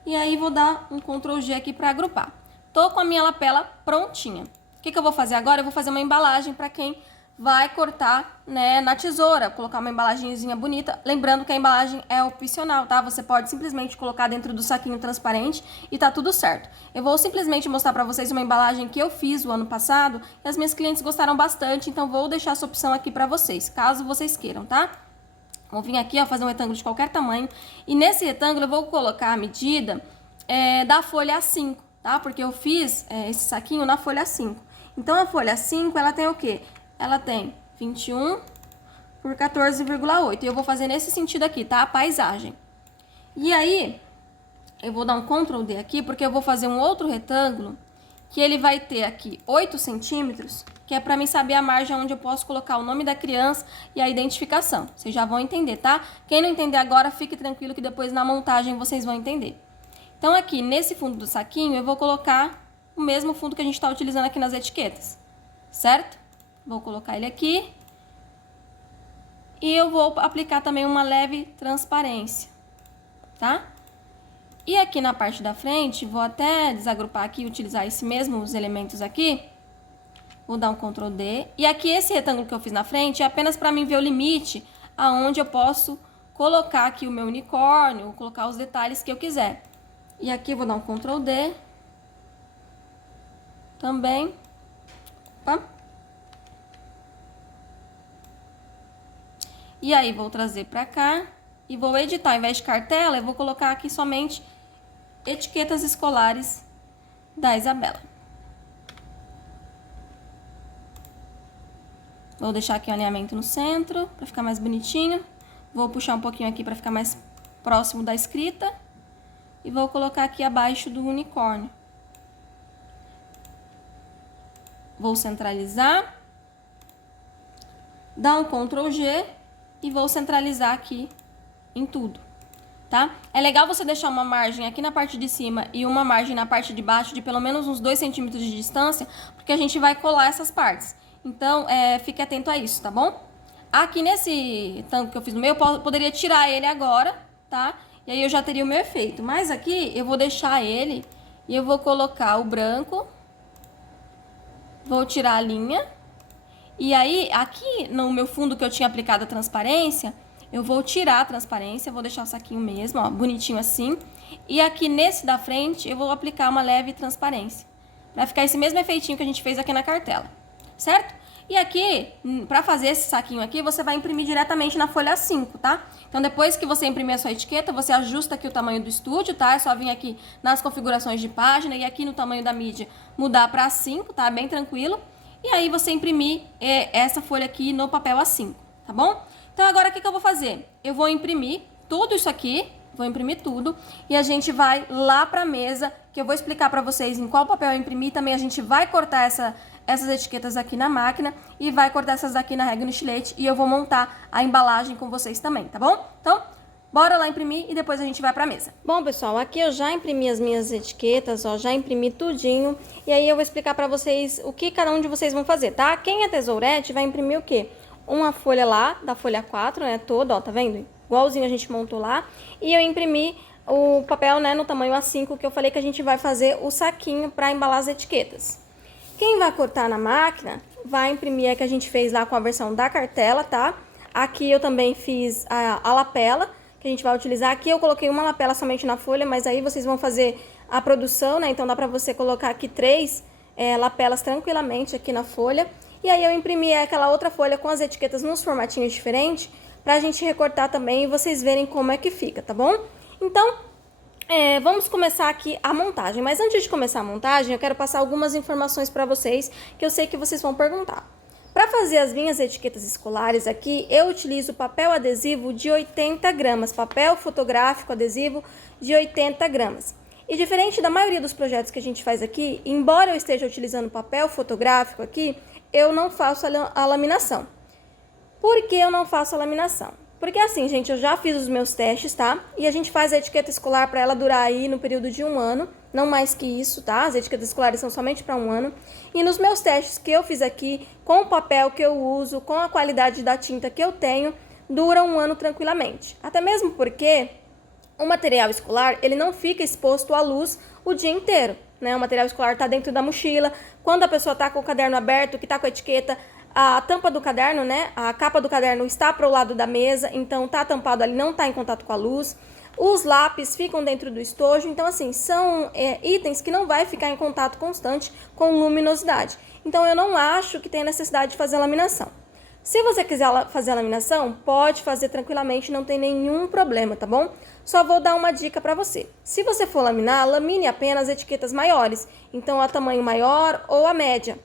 E aí, vou dar um Ctrl G aqui pra agrupar. Tô com a minha lapela prontinha. O que eu vou fazer agora? Eu vou fazer uma embalagem pra quem vai cortar, né, na tesoura. Colocar uma embalagenzinha bonita. Lembrando que a embalagem é opcional, tá? Você pode simplesmente colocar dentro do saquinho transparente e tá tudo certo. Eu vou simplesmente mostrar pra vocês uma embalagem que eu fiz o ano passado e as minhas clientes gostaram bastante, então vou deixar essa opção aqui pra vocês, caso vocês queiram, tá? Vou vir aqui, ó, fazer um retângulo de qualquer tamanho. E nesse retângulo eu vou colocar a medida da folha A5, tá? Porque eu fiz esse saquinho na folha 5. Então, a folha 5, ela tem o quê? Ela tem 21 por 14,8. E eu vou fazer nesse sentido aqui, tá? A paisagem. E aí, eu vou dar um Ctrl D aqui, porque eu vou fazer um outro retângulo, que ele vai ter aqui 8 centímetros, que é para mim saber a margem onde eu posso colocar o nome da criança e a identificação. Vocês já vão entender, tá? Quem não entender agora, fique tranquilo que depois na montagem vocês vão entender. Então, aqui nesse fundo do saquinho, eu vou colocar o mesmo fundo que a gente está utilizando aqui nas etiquetas, certo? Vou colocar ele aqui. E eu vou aplicar também uma leve transparência, tá? E aqui na parte da frente, vou até desagrupar aqui e utilizar esses mesmos elementos aqui. Vou dar um Ctrl D. E aqui esse retângulo que eu fiz na frente é apenas para mim ver o limite aonde eu posso colocar aqui o meu unicórnio, colocar os detalhes que eu quiser. E aqui eu vou dar um Ctrl D. Também. Opa. E aí, vou trazer para cá e vou editar. Ao invés de cartela, eu vou colocar aqui somente etiquetas escolares da Isabela. Vou deixar aqui o alinhamento no centro, para ficar mais bonitinho. Vou puxar um pouquinho aqui para ficar mais próximo da escrita. E vou colocar aqui abaixo do unicórnio. Vou centralizar. Dar um Ctrl G. E vou centralizar aqui em tudo, tá? É legal você deixar uma margem aqui na parte de cima e uma margem na parte de baixo de pelo menos uns 2 centímetros de distância, porque a gente vai colar essas partes. Então, fique atento a isso, tá bom? Aqui nesse tanto que eu fiz no meio, eu poderia tirar ele agora, tá? E aí eu já teria o meu efeito. Mas aqui eu vou deixar ele e eu vou colocar o branco. Vou tirar a linha. E aí, aqui no meu fundo que eu tinha aplicado a transparência, eu vou tirar a transparência, vou deixar o saquinho mesmo, ó, bonitinho assim. E aqui nesse da frente, eu vou aplicar uma leve transparência, pra ficar esse mesmo efeitinho que a gente fez aqui na cartela, certo? E aqui, pra fazer esse saquinho aqui, você vai imprimir diretamente na folha 5, tá? Então, depois que você imprimir a sua etiqueta, você ajusta aqui o tamanho do estúdio, tá? É só vir aqui nas configurações de página e aqui no tamanho da mídia mudar pra 5, tá? Bem tranquilo. E aí você imprimir essa folha aqui no papel A5, tá bom? Então agora o que eu vou fazer? Eu vou imprimir tudo isso aqui, vou imprimir tudo e a gente vai lá pra mesa, que eu vou explicar pra vocês em qual papel eu imprimir. Também a gente vai cortar essas etiquetas aqui na máquina e vai cortar essas daqui na régua e no estilete e eu vou montar a embalagem com vocês também, tá bom? Então, bora lá imprimir e depois a gente vai pra mesa. Bom, pessoal, aqui eu já imprimi as minhas etiquetas, ó, já imprimi tudinho. E aí eu vou explicar pra vocês o que cada um de vocês vão fazer, tá? Quem é tesourete vai imprimir o quê? Uma folha lá, da folha 4, né, toda, ó, tá vendo? Igualzinho a gente montou lá. E eu imprimi o papel, né, no tamanho A5, que eu falei que a gente vai fazer o saquinho pra embalar as etiquetas. Quem vai cortar na máquina vai imprimir a que a gente fez lá com a versão da cartela, tá? Aqui eu também fiz a lapela, que a gente vai utilizar. Aqui eu coloquei uma lapela somente na folha, mas aí vocês vão fazer a produção, né? Então dá pra você colocar aqui 3 lapelas tranquilamente aqui na folha. E aí eu imprimi aquela outra folha com as etiquetas nos formatinhos diferentes, pra gente recortar também e vocês verem como é que fica, tá bom? Então, vamos começar aqui a montagem. Mas antes de começar a montagem, eu quero passar algumas informações pra vocês, que eu sei que vocês vão perguntar. Para fazer as minhas etiquetas escolares aqui, eu utilizo papel adesivo de 80 gramas, papel fotográfico adesivo de 80 gramas. E diferente da maioria dos projetos que a gente faz aqui, embora eu esteja utilizando papel fotográfico aqui, eu não faço a laminação. Por que eu não faço a laminação? Porque assim, gente, eu já fiz os meus testes, tá? E a gente faz a etiqueta escolar para ela durar aí no período de 1 ano, não mais que isso, tá? As etiquetas escolares são somente para 1 ano. E nos meus testes que eu fiz aqui, com o papel que eu uso, com a qualidade da tinta que eu tenho, dura 1 ano tranquilamente. Até mesmo porque o material escolar, ele não fica exposto à luz o dia inteiro, né? O material escolar está dentro da mochila. Quando a pessoa está com o caderno aberto, que está com a etiqueta, a tampa do caderno, né? A capa do caderno está para o lado da mesa, então tá tampado ali, não está em contato com a luz. Os lápis ficam dentro do estojo, então assim, são itens que não vai ficar em contato constante com luminosidade. Então eu não acho que tem necessidade de fazer laminação. Se você quiser fazer a laminação, pode fazer tranquilamente, não tem nenhum problema, tá bom? Só vou dar uma dica para você. Se você for laminar, lamine apenas etiquetas maiores, então a tamanho maior ou a média.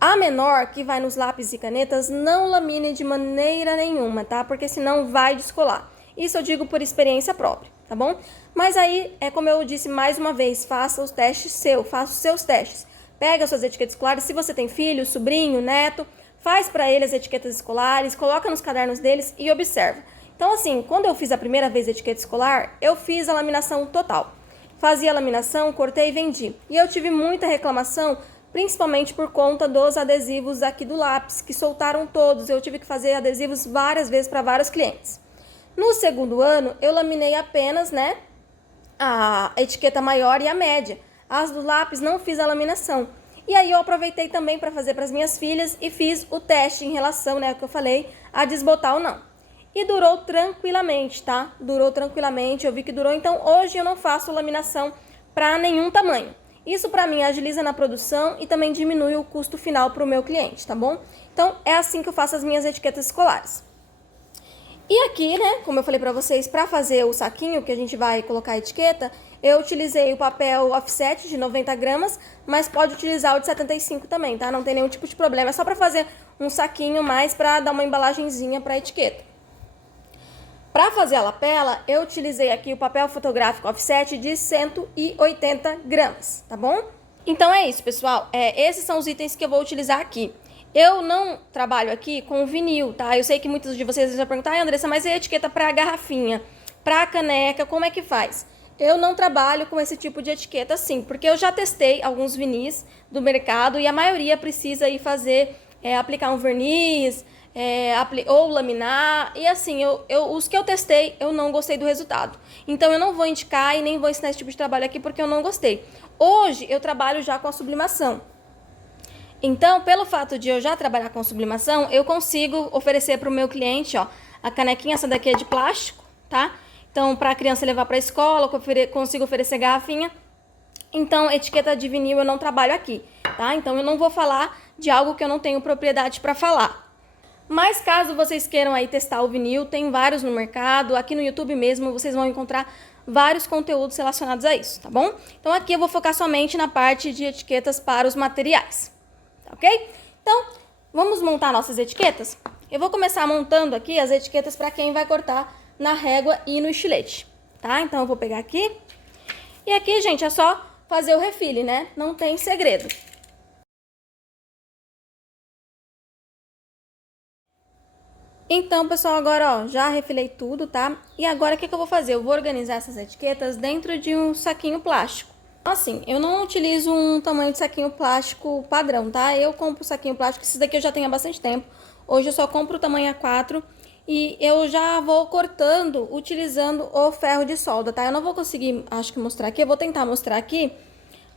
A menor, que vai nos lápis e canetas, não lamine de maneira nenhuma, tá? Porque senão vai descolar. Isso eu digo por experiência própria, tá bom? Mas aí, é como eu disse mais uma vez, faça os testes faça os seus testes. Pega suas etiquetas escolares, se você tem filho, sobrinho, neto, faz para ele as etiquetas escolares, coloca nos cadernos deles e observa. Então, assim, quando eu fiz a primeira vez a etiqueta escolar, eu fiz a laminação total. Fazia a laminação, cortei e vendi. E eu tive muita reclamação, principalmente por conta dos adesivos aqui do lápis, que soltaram todos. Eu tive que fazer adesivos várias vezes para vários clientes. No segundo ano, eu laminei apenas, né, a etiqueta maior e a média. As do lápis não fiz a laminação. E aí eu aproveitei também para fazer para as minhas filhas e fiz o teste em relação, né, ao que eu falei, a desbotar ou não. E durou tranquilamente, tá? Durou tranquilamente, eu vi que durou. Então, hoje eu não faço laminação para nenhum tamanho. Isso para mim agiliza na produção e também diminui o custo final para o meu cliente, tá bom? Então, é assim que eu faço as minhas etiquetas escolares. E aqui, né, como eu falei para vocês, para fazer o saquinho que a gente vai colocar a etiqueta, eu utilizei o papel offset de 90 gramas, mas pode utilizar o de 75 também, tá? Não tem nenhum tipo de problema, é só para fazer um saquinho mais para dar uma embalagenzinha para a etiqueta. Para fazer a lapela, eu utilizei aqui o papel fotográfico offset de 180 gramas, tá bom? Então é isso, pessoal. Esses são os itens que eu vou utilizar aqui. Eu não trabalho aqui com vinil, tá? Eu sei que muitos de vocês vão perguntar, Andressa, mas e a etiqueta para garrafinha, para caneca, como é que faz? Eu não trabalho com esse tipo de etiqueta assim, porque eu já testei alguns vinis do mercado e a maioria precisa ir fazer, aplicar um verniz, ou laminar, e assim, os que eu testei, eu não gostei do resultado. Então eu não vou indicar e nem vou ensinar esse tipo de trabalho aqui porque eu não gostei. Hoje eu trabalho já com a sublimação. Então, pelo fato de eu já trabalhar com sublimação, eu consigo oferecer para o meu cliente, ó, a canequinha, essa daqui é de plástico, tá? Então, para a criança levar para a escola, eu consigo oferecer garrafinha. Então, etiqueta de vinil eu não trabalho aqui, tá? Então, eu não vou falar de algo que eu não tenho propriedade para falar. Mas caso vocês queiram aí testar o vinil, tem vários no mercado, aqui no YouTube mesmo vocês vão encontrar vários conteúdos relacionados a isso, tá bom? Então, aqui eu vou focar somente na parte de etiquetas para os materiais. Ok? Então, vamos montar nossas etiquetas? Eu vou começar montando aqui as etiquetas para quem vai cortar na régua e no estilete, tá? Então, eu vou pegar aqui. E aqui, gente, é só fazer o refile, né? Não tem segredo. Então, pessoal, agora, ó, já refilei tudo, tá? E agora, o que eu vou fazer? Eu vou organizar essas etiquetas dentro de um saquinho plástico. Assim, eu não utilizo um tamanho de saquinho plástico padrão, tá? Eu compro saquinho plástico, esse daqui eu já tenho há bastante tempo. Hoje eu só compro o tamanho A4 e eu já vou cortando utilizando o ferro de solda, tá? Eu não vou conseguir, acho que mostrar aqui, eu vou tentar mostrar aqui,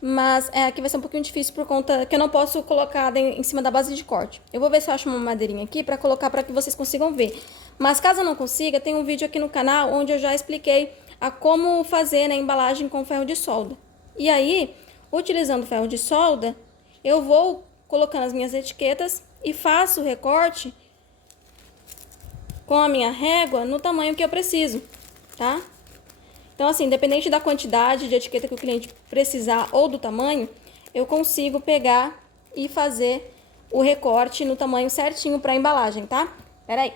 mas aqui vai ser um pouquinho difícil por conta que eu não posso colocar em cima da base de corte. Eu vou ver se eu acho uma madeirinha aqui pra colocar pra que vocês consigam ver. Mas caso eu não consiga, tem um vídeo aqui no canal onde eu já expliquei a como fazer, né, a embalagem com ferro de solda. E aí, utilizando ferro de solda, eu vou colocando as minhas etiquetas e faço o recorte com a minha régua no tamanho que eu preciso, tá? Então, assim, independente da quantidade de etiqueta que o cliente precisar ou do tamanho, eu consigo pegar e fazer o recorte no tamanho certinho para a embalagem, tá? Pera aí.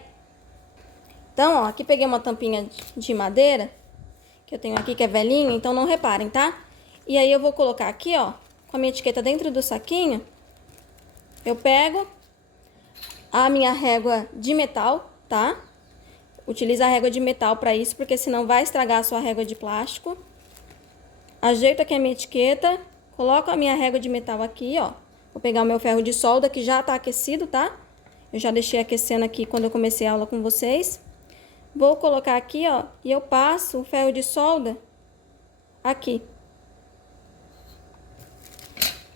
Então, ó, aqui peguei uma tampinha de madeira, que eu tenho aqui que é velhinha, então não reparem, tá? E aí eu vou colocar aqui, ó, com a minha etiqueta dentro do saquinho. Eu pego a minha régua de metal, tá? Utiliza a régua de metal para isso, porque senão vai estragar a sua régua de plástico. Ajeito aqui a minha etiqueta, coloco a minha régua de metal aqui, ó. Vou pegar o meu ferro de solda, que já tá aquecido, tá? Eu já deixei aquecendo aqui quando eu comecei a aula com vocês. Vou colocar aqui, ó, e eu passo o ferro de solda aqui.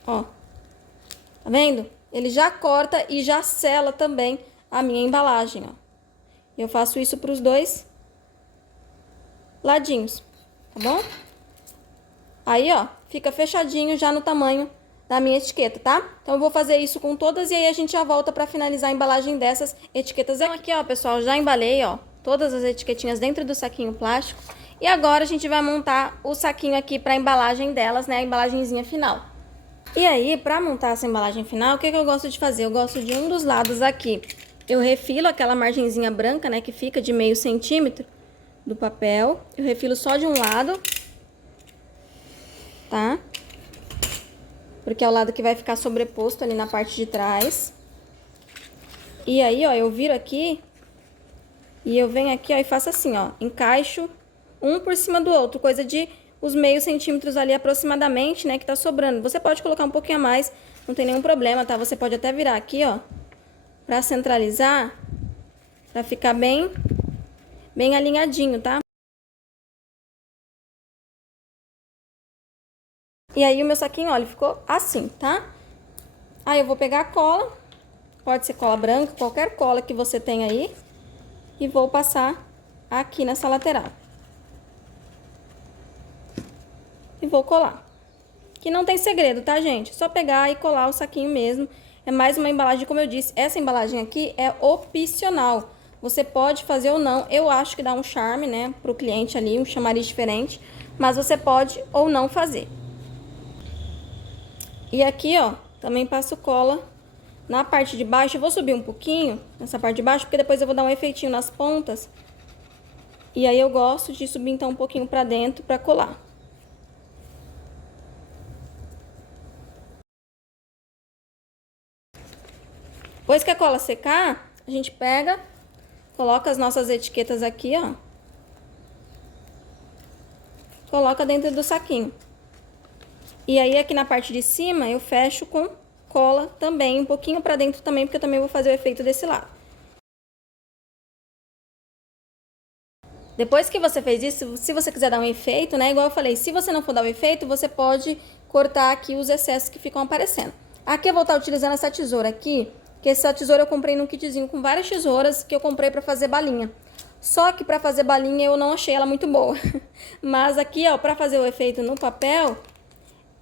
Ó, tá vendo? Ele já corta e já sela também a minha embalagem, ó. Eu faço isso para os dois ladinhos, tá bom? Aí, ó, fica fechadinho já no tamanho da minha etiqueta, tá? Então, eu vou fazer isso com todas e aí a gente já volta pra finalizar a embalagem dessas etiquetas aqui. Então, aqui, ó, pessoal, já embalei, ó, todas as etiquetinhas dentro do saquinho plástico. E agora a gente vai montar o saquinho aqui pra embalagem delas, né, a embalagenzinha final. E aí, pra montar essa embalagem final, o que eu gosto de fazer? Eu gosto de um dos lados aqui. Eu refilo aquela margenzinha branca, né, que fica de meio centímetro do papel. Eu refilo só de um lado, tá? Porque é o lado que vai ficar sobreposto ali na parte de trás. E aí, ó, eu viro aqui e eu venho aqui, ó, e faço assim, ó, encaixo um por cima do outro, coisa de os meios centímetros ali aproximadamente, né, que tá sobrando. Você pode colocar um pouquinho a mais, não tem nenhum problema, tá? Você pode até virar aqui, ó, pra centralizar, pra ficar bem alinhadinho, tá? E aí o meu saquinho, olha, ficou assim, tá? Aí eu vou pegar a cola, pode ser cola branca, qualquer cola que você tenha aí, e vou passar aqui nessa lateral. E vou colar. Que não tem segredo, tá, gente? Só pegar e colar o saquinho mesmo. É mais uma embalagem, como eu disse, essa embalagem aqui é opcional. Você pode fazer ou não, eu acho que dá um charme, né, pro cliente ali, um chamariz diferente, mas você pode ou não fazer. E aqui, ó, também passo cola na parte de baixo. Eu vou subir um pouquinho nessa parte de baixo, porque depois eu vou dar um efeitinho nas pontas. E aí eu gosto de subir então um pouquinho pra dentro pra colar. Depois que a cola secar, a gente pega, coloca as nossas etiquetas aqui, ó. Coloca dentro do saquinho. E aí aqui na parte de cima eu fecho com cola também, um pouquinho pra dentro também, porque eu também vou fazer o efeito desse lado. Depois que você fez isso, se você quiser dar um efeito, né, igual eu falei, se você não for dar o efeito, você pode cortar aqui os excessos que ficam aparecendo. Aqui eu vou estar utilizando essa tesoura aqui, que essa tesoura eu comprei num kitzinho com várias tesouras que eu comprei pra fazer balinha. Só que pra fazer balinha eu não achei ela muito boa. Mas aqui, ó, pra fazer o efeito no papel,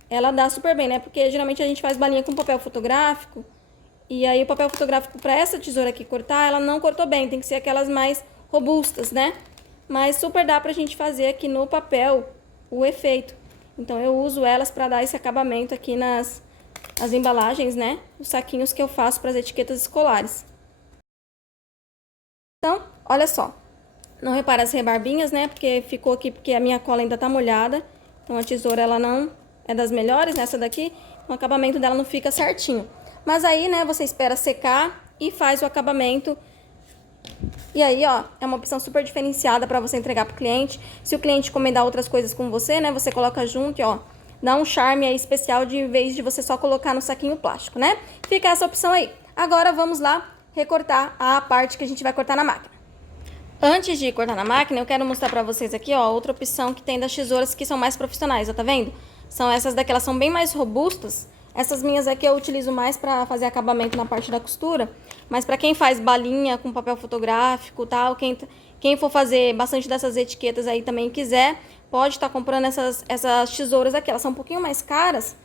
ela dá super bem, né? Porque geralmente a gente faz balinha com papel fotográfico. E aí o papel fotográfico pra essa tesoura aqui cortar, ela não cortou bem. Tem que ser aquelas mais robustas, né? Mas super dá pra gente fazer aqui no papel o efeito. Então eu uso elas pra dar esse acabamento aqui nas embalagens, né? Os saquinhos que eu faço pras etiquetas escolares. Então, olha só. Não repara as rebarbinhas, né? Porque ficou aqui porque a minha cola ainda tá molhada. Então a tesoura ela não é das melhores, nessa daqui. O acabamento dela não fica certinho. Mas aí, né, você espera secar e faz o acabamento. E aí, ó, é uma opção super diferenciada pra você entregar pro cliente. Se o cliente encomendar outras coisas com você, né, você coloca junto e, ó, dá um charme aí especial de vez de você só colocar no saquinho plástico, né? Fica essa opção aí. Agora vamos lá recortar a parte que a gente vai cortar na máquina. Antes de cortar na máquina, eu quero mostrar pra vocês aqui, ó, outra opção que tem das tesouras que são mais profissionais, ó, tá vendo? São essas daqui, elas são bem mais robustas. Essas minhas aqui eu utilizo mais pra fazer acabamento na parte da costura, mas pra quem faz balinha com papel fotográfico, tal, quem for fazer bastante dessas etiquetas aí também quiser, pode estar comprando essas tesouras aqui. Elas são um pouquinho mais caras,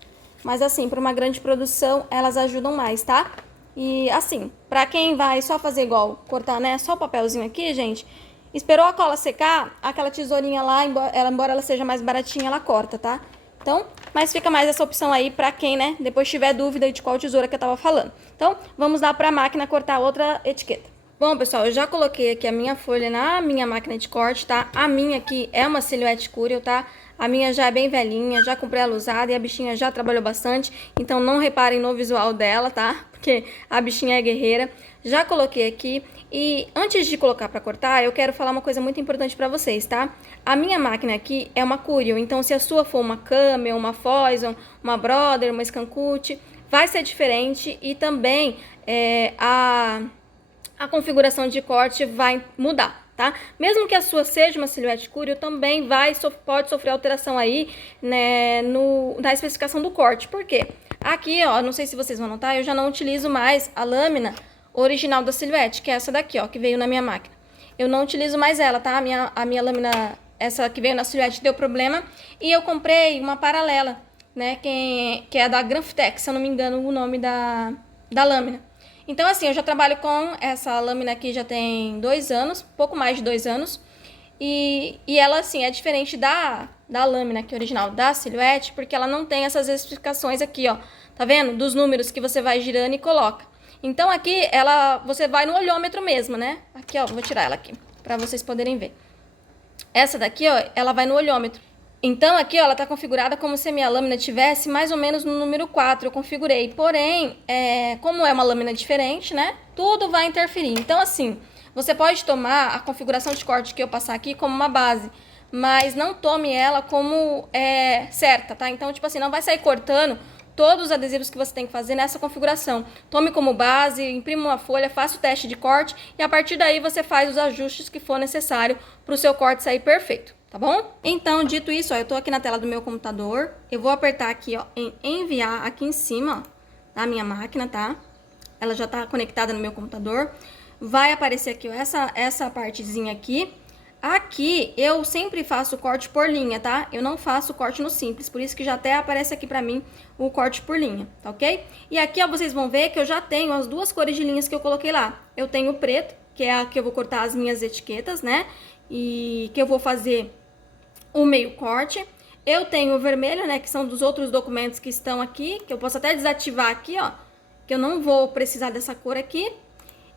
mas assim, pra uma grande produção, elas ajudam mais, tá? E assim, pra quem vai só fazer igual, cortar, né, só o papelzinho aqui, gente, esperou a cola secar, aquela tesourinha lá, embora ela seja mais baratinha, ela corta, tá? Então, mas fica mais essa opção aí pra quem, né, depois tiver dúvida de qual tesoura que eu tava falando. Então, vamos lá pra máquina cortar outra etiqueta. Bom, pessoal, eu já coloquei aqui a minha folha na minha máquina de corte, tá? A minha aqui é uma Silhouette Curiel, tá? A minha já é bem velhinha, já comprei ela usada e a bichinha já trabalhou bastante. Então, não reparem no visual dela, tá? Porque a bichinha é guerreira. Já coloquei aqui e antes de colocar pra cortar, eu quero falar uma coisa muito importante pra vocês, tá? A minha máquina aqui é uma Curiel, então se a sua for uma Camel, uma Foison, uma Brother, uma Scancut, vai ser diferente e também a configuração de corte vai mudar, tá? Mesmo que a sua seja uma Silhouette Curiel, também pode sofrer alteração aí, né, na especificação do corte. Por quê? Aqui, ó, não sei se vocês vão notar, eu já não utilizo mais a lâmina original da Silhouette, que é essa daqui, ó, que veio na minha máquina. Eu não utilizo mais ela, tá? A minha lâmina, essa que veio na Silhouette, deu problema e eu comprei uma paralela. né, que é da Granftex, se eu não me engano o nome da lâmina. Então, assim, eu já trabalho com essa lâmina aqui já tem 2 anos, pouco mais de 2 anos. E ela, assim, é diferente da lâmina aqui original da Silhouette, porque ela não tem essas especificações aqui, ó. Tá vendo? Dos números que você vai girando e coloca. Então, aqui, você vai no olhômetro mesmo, né? Aqui, ó, vou tirar ela aqui, pra vocês poderem ver. Essa daqui, ó, ela vai no olhômetro. Então, aqui, ó, ela tá configurada como se a minha lâmina tivesse mais ou menos no número 4, eu configurei. Porém, como é uma lâmina diferente, né, tudo vai interferir. Então, assim, você pode tomar a configuração de corte que eu passar aqui como uma base, mas não tome ela como certa, tá? Então, tipo assim, não vai sair cortando todos os adesivos que você tem que fazer nessa configuração. Tome como base, imprima uma folha, faça o teste de corte e a partir daí você faz os ajustes que for necessário para o seu corte sair perfeito, tá bom? Então, dito isso, ó, eu tô aqui na tela do meu computador, eu vou apertar aqui, ó, em enviar aqui em cima, ó, da minha máquina, tá? Ela já tá conectada no meu computador. Vai aparecer aqui, ó, essa partezinha aqui. Aqui, eu sempre faço corte por linha, tá? Eu não faço corte no simples, por isso que já até aparece aqui pra mim o corte por linha, tá ok? E aqui, ó, vocês vão ver que eu já tenho as 2 cores de linhas que eu coloquei lá. Eu tenho o preto, que é a que eu vou cortar as minhas etiquetas, né? E que eu vou fazer o meio corte. Eu tenho o vermelho, né, que são dos outros documentos que estão aqui, que eu posso até desativar aqui, ó, que eu não vou precisar dessa cor aqui.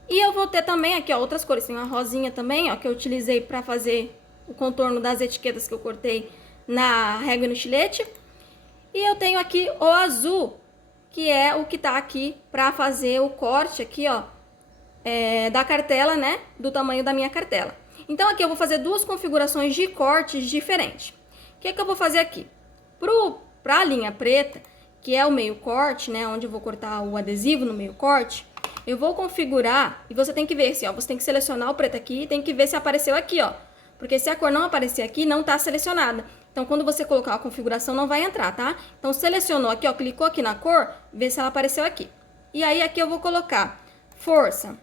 E eu vou ter também aqui, ó, outras cores. Tem uma rosinha também, ó, que eu utilizei para fazer o contorno das etiquetas que eu cortei na régua e no estilete. E eu tenho aqui o azul, que é o que tá aqui para fazer o corte aqui, ó, da cartela, né, do tamanho da minha cartela. Então, aqui eu vou fazer 2 configurações de cortes diferentes. O que é que eu vou fazer aqui? Pra a linha preta, que é o meio corte, né, onde eu vou cortar o adesivo no meio corte, eu vou configurar, e você tem que ver se, ó, você tem que selecionar o preto aqui e tem que ver se apareceu aqui, ó. Porque se a cor não aparecer aqui, não tá selecionada. Então, quando você colocar a configuração, não vai entrar, tá? Então, selecionou aqui, ó, clicou aqui na cor, vê se ela apareceu aqui. E aí, aqui eu vou colocar força.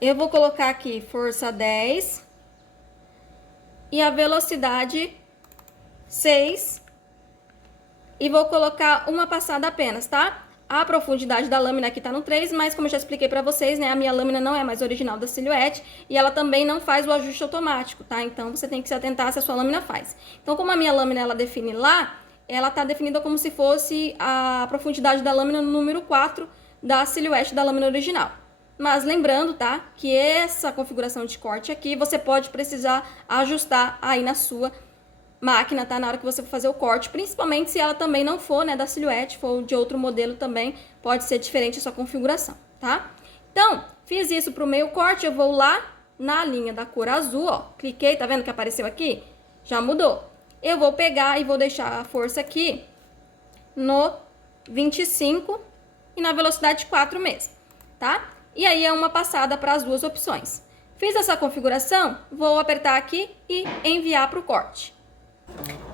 Eu vou colocar aqui força 10 e a velocidade 6 e vou colocar uma passada apenas, tá? A profundidade da lâmina aqui tá no 3, mas como eu já expliquei pra vocês, né, a minha lâmina não é mais original da Silhouette e ela também não faz o ajuste automático, tá? Então, você tem que se atentar se a sua lâmina faz. Então, como a minha lâmina, ela define lá, ela tá definida como se fosse a profundidade da lâmina no número 4 da Silhouette da lâmina original. Mas lembrando, tá, que essa configuração de corte aqui, você pode precisar ajustar aí na sua máquina, tá? Na hora que você for fazer o corte, principalmente se ela também não for, né, da Silhouette, for de outro modelo também, pode ser diferente a sua configuração, tá? Então, fiz isso pro meio corte, eu vou lá na linha da cor azul, ó, cliquei, tá vendo que apareceu aqui? Já mudou. Eu vou pegar e vou deixar a força aqui no 25 e na velocidade 4 mesmo, tá? E aí é uma passada para as 2 opções. Fiz essa configuração, vou apertar aqui e enviar para o corte.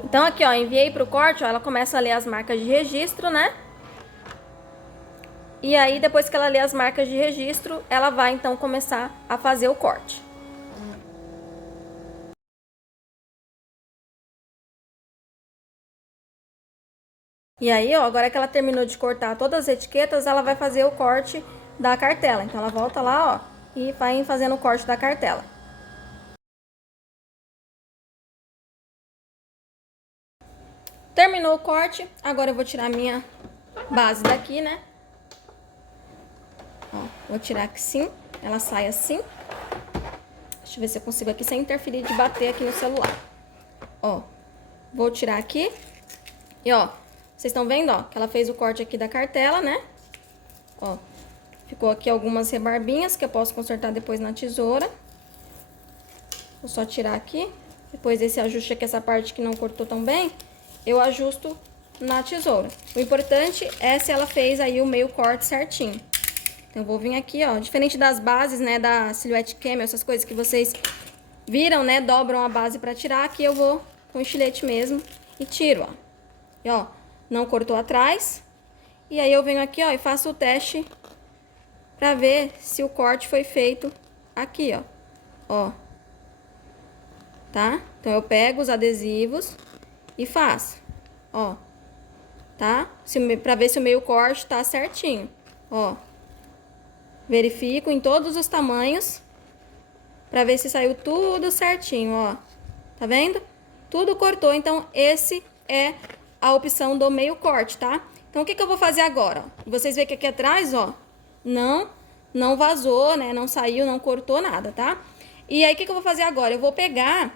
Então, aqui, ó, enviei para o corte, ó, ela começa a ler as marcas de registro, né? E aí, depois que ela lê as marcas de registro, ela vai, então, começar a fazer o corte. E aí, ó, agora que ela terminou de cortar todas as etiquetas, ela vai fazer o corte da cartela. Então, ela volta lá, ó, e vai fazendo o corte da cartela. Terminou o corte, agora eu vou tirar a minha base daqui, né? Ó, vou tirar aqui sim, ela sai assim. Deixa eu ver se eu consigo aqui sem interferir de bater aqui no celular. Ó, vou tirar aqui. E ó, vocês estão vendo, ó, que ela fez o corte aqui da cartela, né? Ó, ficou aqui algumas rebarbinhas que eu posso consertar depois na tesoura. Vou só tirar aqui. Depois desse ajuste aqui, essa parte que não cortou tão bem, eu ajusto na tesoura. O importante é se ela fez aí o meio corte certinho. Então, eu vou vir aqui, ó, diferente das bases, né, da Silhouette Camel, essas coisas que vocês viram, né, dobram a base pra tirar, aqui eu vou com estilete mesmo e tiro, ó. E, ó, não cortou atrás. E aí, eu venho aqui, ó, e faço o teste pra ver se o corte foi feito aqui, ó. Tá? Então, eu pego os adesivos e faço, ó. tá? Pra ver se o meio corte tá certinho, ó. Verifico em todos os tamanhos, pra ver se saiu tudo certinho, ó. Tá vendo? Tudo cortou, então esse é a opção do meio corte, tá? Então o que eu vou fazer agora? Vocês veem que aqui atrás, ó, não vazou, né? Não saiu, não cortou nada, tá? E aí o que eu vou fazer agora? Eu vou pegar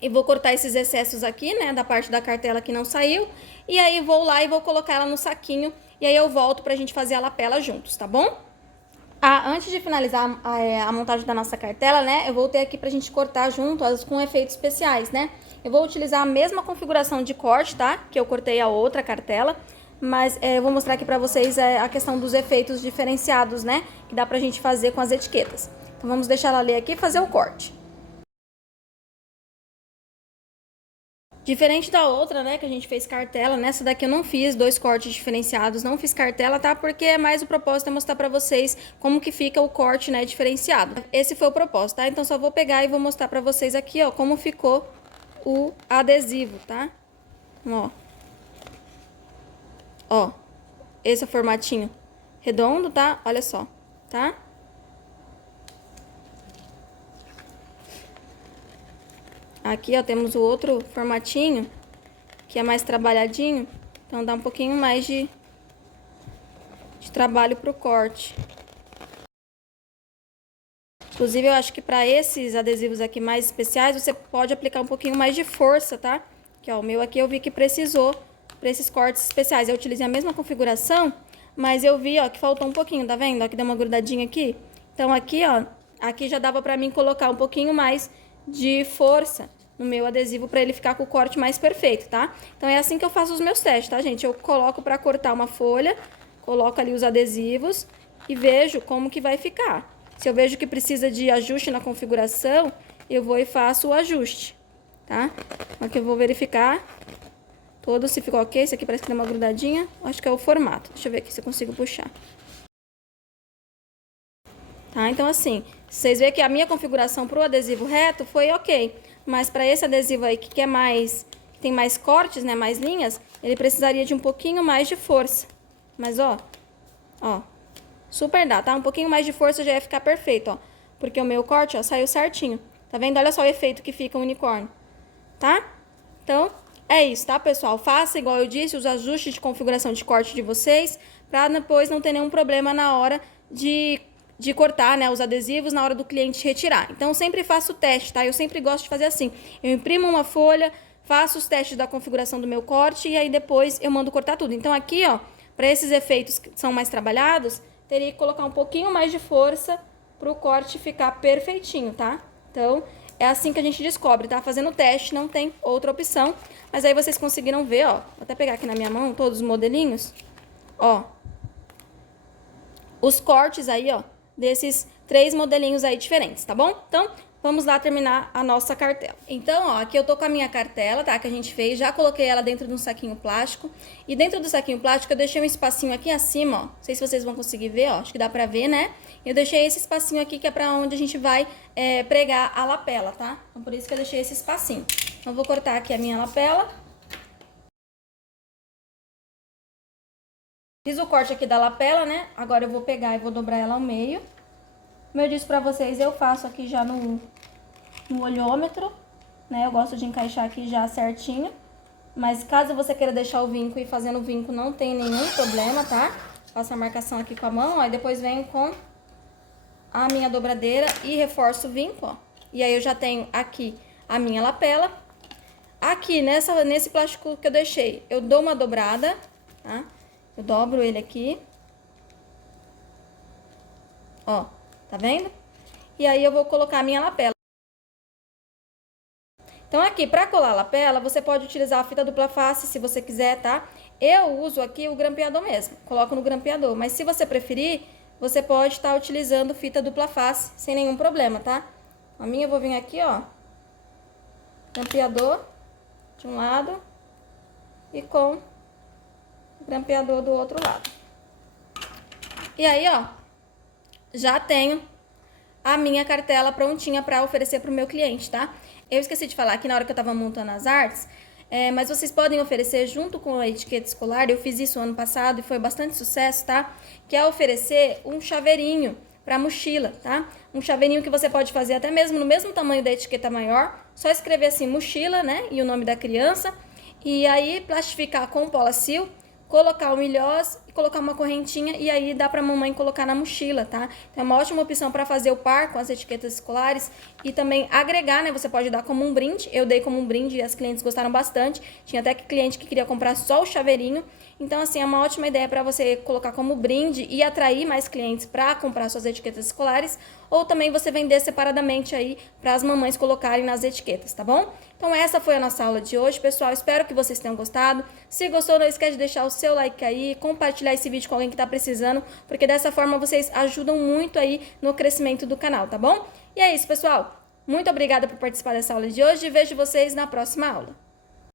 e vou cortar esses excessos aqui, né, da parte da cartela que não saiu, e aí vou lá e vou colocar ela no saquinho, e aí eu volto pra gente fazer a lapela juntos, tá bom? Antes de finalizar a montagem da nossa cartela, né, eu voltei aqui pra gente cortar junto com efeitos especiais, né? Eu vou utilizar a mesma configuração de corte, tá? Que eu cortei a outra cartela, mas eu vou mostrar aqui pra vocês a questão dos efeitos diferenciados, né? Que dá pra gente fazer com as etiquetas. Então vamos deixar ela ler aqui e fazer o corte. Diferente da outra, né, que a gente fez cartela, nessa daqui eu não fiz 2 cortes diferenciados, não fiz cartela, tá? Porque é mais o propósito é mostrar pra vocês como que fica o corte, né, diferenciado. Esse foi o propósito, tá? Então só vou pegar e vou mostrar pra vocês aqui, ó, como ficou o adesivo, tá? Ó. Ó. Esse é o formatinho redondo, tá? Olha só, tá? Aqui, ó, temos o outro formatinho, que é mais trabalhadinho. Então, dá um pouquinho mais de trabalho pro corte. Inclusive, eu acho que para esses adesivos aqui mais especiais, você pode aplicar um pouquinho mais de força, tá? Que, ó, o meu aqui eu vi que precisou para esses cortes especiais. Eu utilizei a mesma configuração, mas eu vi, ó, que faltou um pouquinho, tá vendo? Ó, que deu uma grudadinha aqui. Então, aqui, ó, aqui já dava para mim colocar um pouquinho mais de força no meu adesivo para ele ficar com o corte mais perfeito, tá? Então, é assim que eu faço os meus testes, tá, gente? Eu coloco para cortar uma folha, coloco ali os adesivos e vejo como que vai ficar. Se eu vejo que precisa de ajuste na configuração, eu vou e faço o ajuste, tá? Aqui eu vou verificar todo se ficou ok. Esse aqui parece que deu uma grudadinha. Acho que é o formato. Deixa eu ver aqui se eu consigo puxar. Tá? Então, assim, vocês veem que a minha configuração pro adesivo reto foi ok. Mas para esse adesivo aí que tem mais cortes, né, mais linhas, ele precisaria de um pouquinho mais de força. Mas, ó, super dá, tá? Um pouquinho mais de força já ia ficar perfeito, ó. Porque o meu corte, ó, saiu certinho. Tá vendo? Olha só o efeito que fica o unicórnio, tá? Então, é isso, tá, pessoal? Faça, igual eu disse, os ajustes de configuração de corte de vocês, pra depois não ter nenhum problema na hora de cortar, né, os adesivos na hora do cliente retirar. Então, eu sempre faço o teste, tá? Eu sempre gosto de fazer assim. Eu imprimo uma folha, faço os testes da configuração do meu corte e aí depois eu mando cortar tudo. Então, aqui, ó, para esses efeitos que são mais trabalhados, teria que colocar um pouquinho mais de força pro corte ficar perfeitinho, tá? Então, é assim que a gente descobre, tá? Fazendo o teste, não tem outra opção. Mas aí vocês conseguiram ver, ó. Vou até pegar aqui na minha mão todos os modelinhos. Ó. Os cortes aí, ó, desses 3 modelinhos aí diferentes, tá bom? Então, vamos lá terminar a nossa cartela. Então, ó, aqui eu tô com a minha cartela, tá? Que a gente fez, já coloquei ela dentro de um saquinho plástico. E dentro do saquinho plástico eu deixei um espacinho aqui acima, ó. Não sei se vocês vão conseguir ver, ó. Acho que dá pra ver, né? Eu deixei esse espacinho aqui que é pra onde a gente vai pregar a lapela, tá? Então, por isso que eu deixei esse espacinho. Então, eu vou cortar aqui a minha lapela. Fiz o corte aqui da lapela, né? Agora eu vou pegar e vou dobrar ela ao meio. Como eu disse pra vocês, eu faço aqui já no olhômetro, né? Eu gosto de encaixar aqui já certinho. Mas caso você queira deixar o vinco e fazendo o vinco, não tem nenhum problema, tá? Faço a marcação aqui com a mão, ó, e depois venho com a minha dobradeira e reforço o vinco, ó. E aí eu já tenho aqui a minha lapela. Aqui, nesse plástico que eu deixei, eu dou uma dobrada, tá? Eu dobro ele aqui. Ó, tá vendo? E aí eu vou colocar a minha lapela. Então aqui, pra colar a lapela, você pode utilizar a fita dupla face se você quiser, tá? Eu uso aqui o grampeador mesmo, coloco no grampeador. Mas se você preferir, você pode estar utilizando fita dupla face sem nenhum problema, tá? A minha eu vou vir aqui, ó, grampeador de um lado e com o grampeador do outro lado. E aí, ó, já tenho a minha cartela prontinha para oferecer para o meu cliente, tá? Eu esqueci de falar que na hora que eu tava montando as artes, mas vocês podem oferecer junto com a etiqueta escolar. Eu fiz isso ano passado e foi bastante sucesso, tá? Que é oferecer um chaveirinho para mochila, tá? Um chaveirinho que você pode fazer até mesmo no mesmo tamanho da etiqueta maior, só escrever assim mochila, né? E o nome da criança, e aí plastificar com Polacil, colocar o milhós e colocar uma correntinha, e aí dá pra mamãe colocar na mochila, tá? Então é uma ótima opção para fazer o par com as etiquetas escolares e também agregar, né? Você pode dar como um brinde. Eu dei como um brinde e as clientes gostaram bastante. Tinha até cliente que queria comprar só o chaveirinho. Então, assim, é uma ótima ideia para você colocar como brinde e atrair mais clientes para comprar suas etiquetas escolares, ou também você vender separadamente aí para as mamães colocarem nas etiquetas, tá bom? Então, essa foi a nossa aula de hoje, pessoal. Espero que vocês tenham gostado. Se gostou, não esquece de deixar o seu like aí, compartilhar esse vídeo com alguém que está precisando, porque dessa forma vocês ajudam muito aí no crescimento do canal, tá bom? E é isso, pessoal. Muito obrigada por participar dessa aula de hoje e vejo vocês na próxima aula.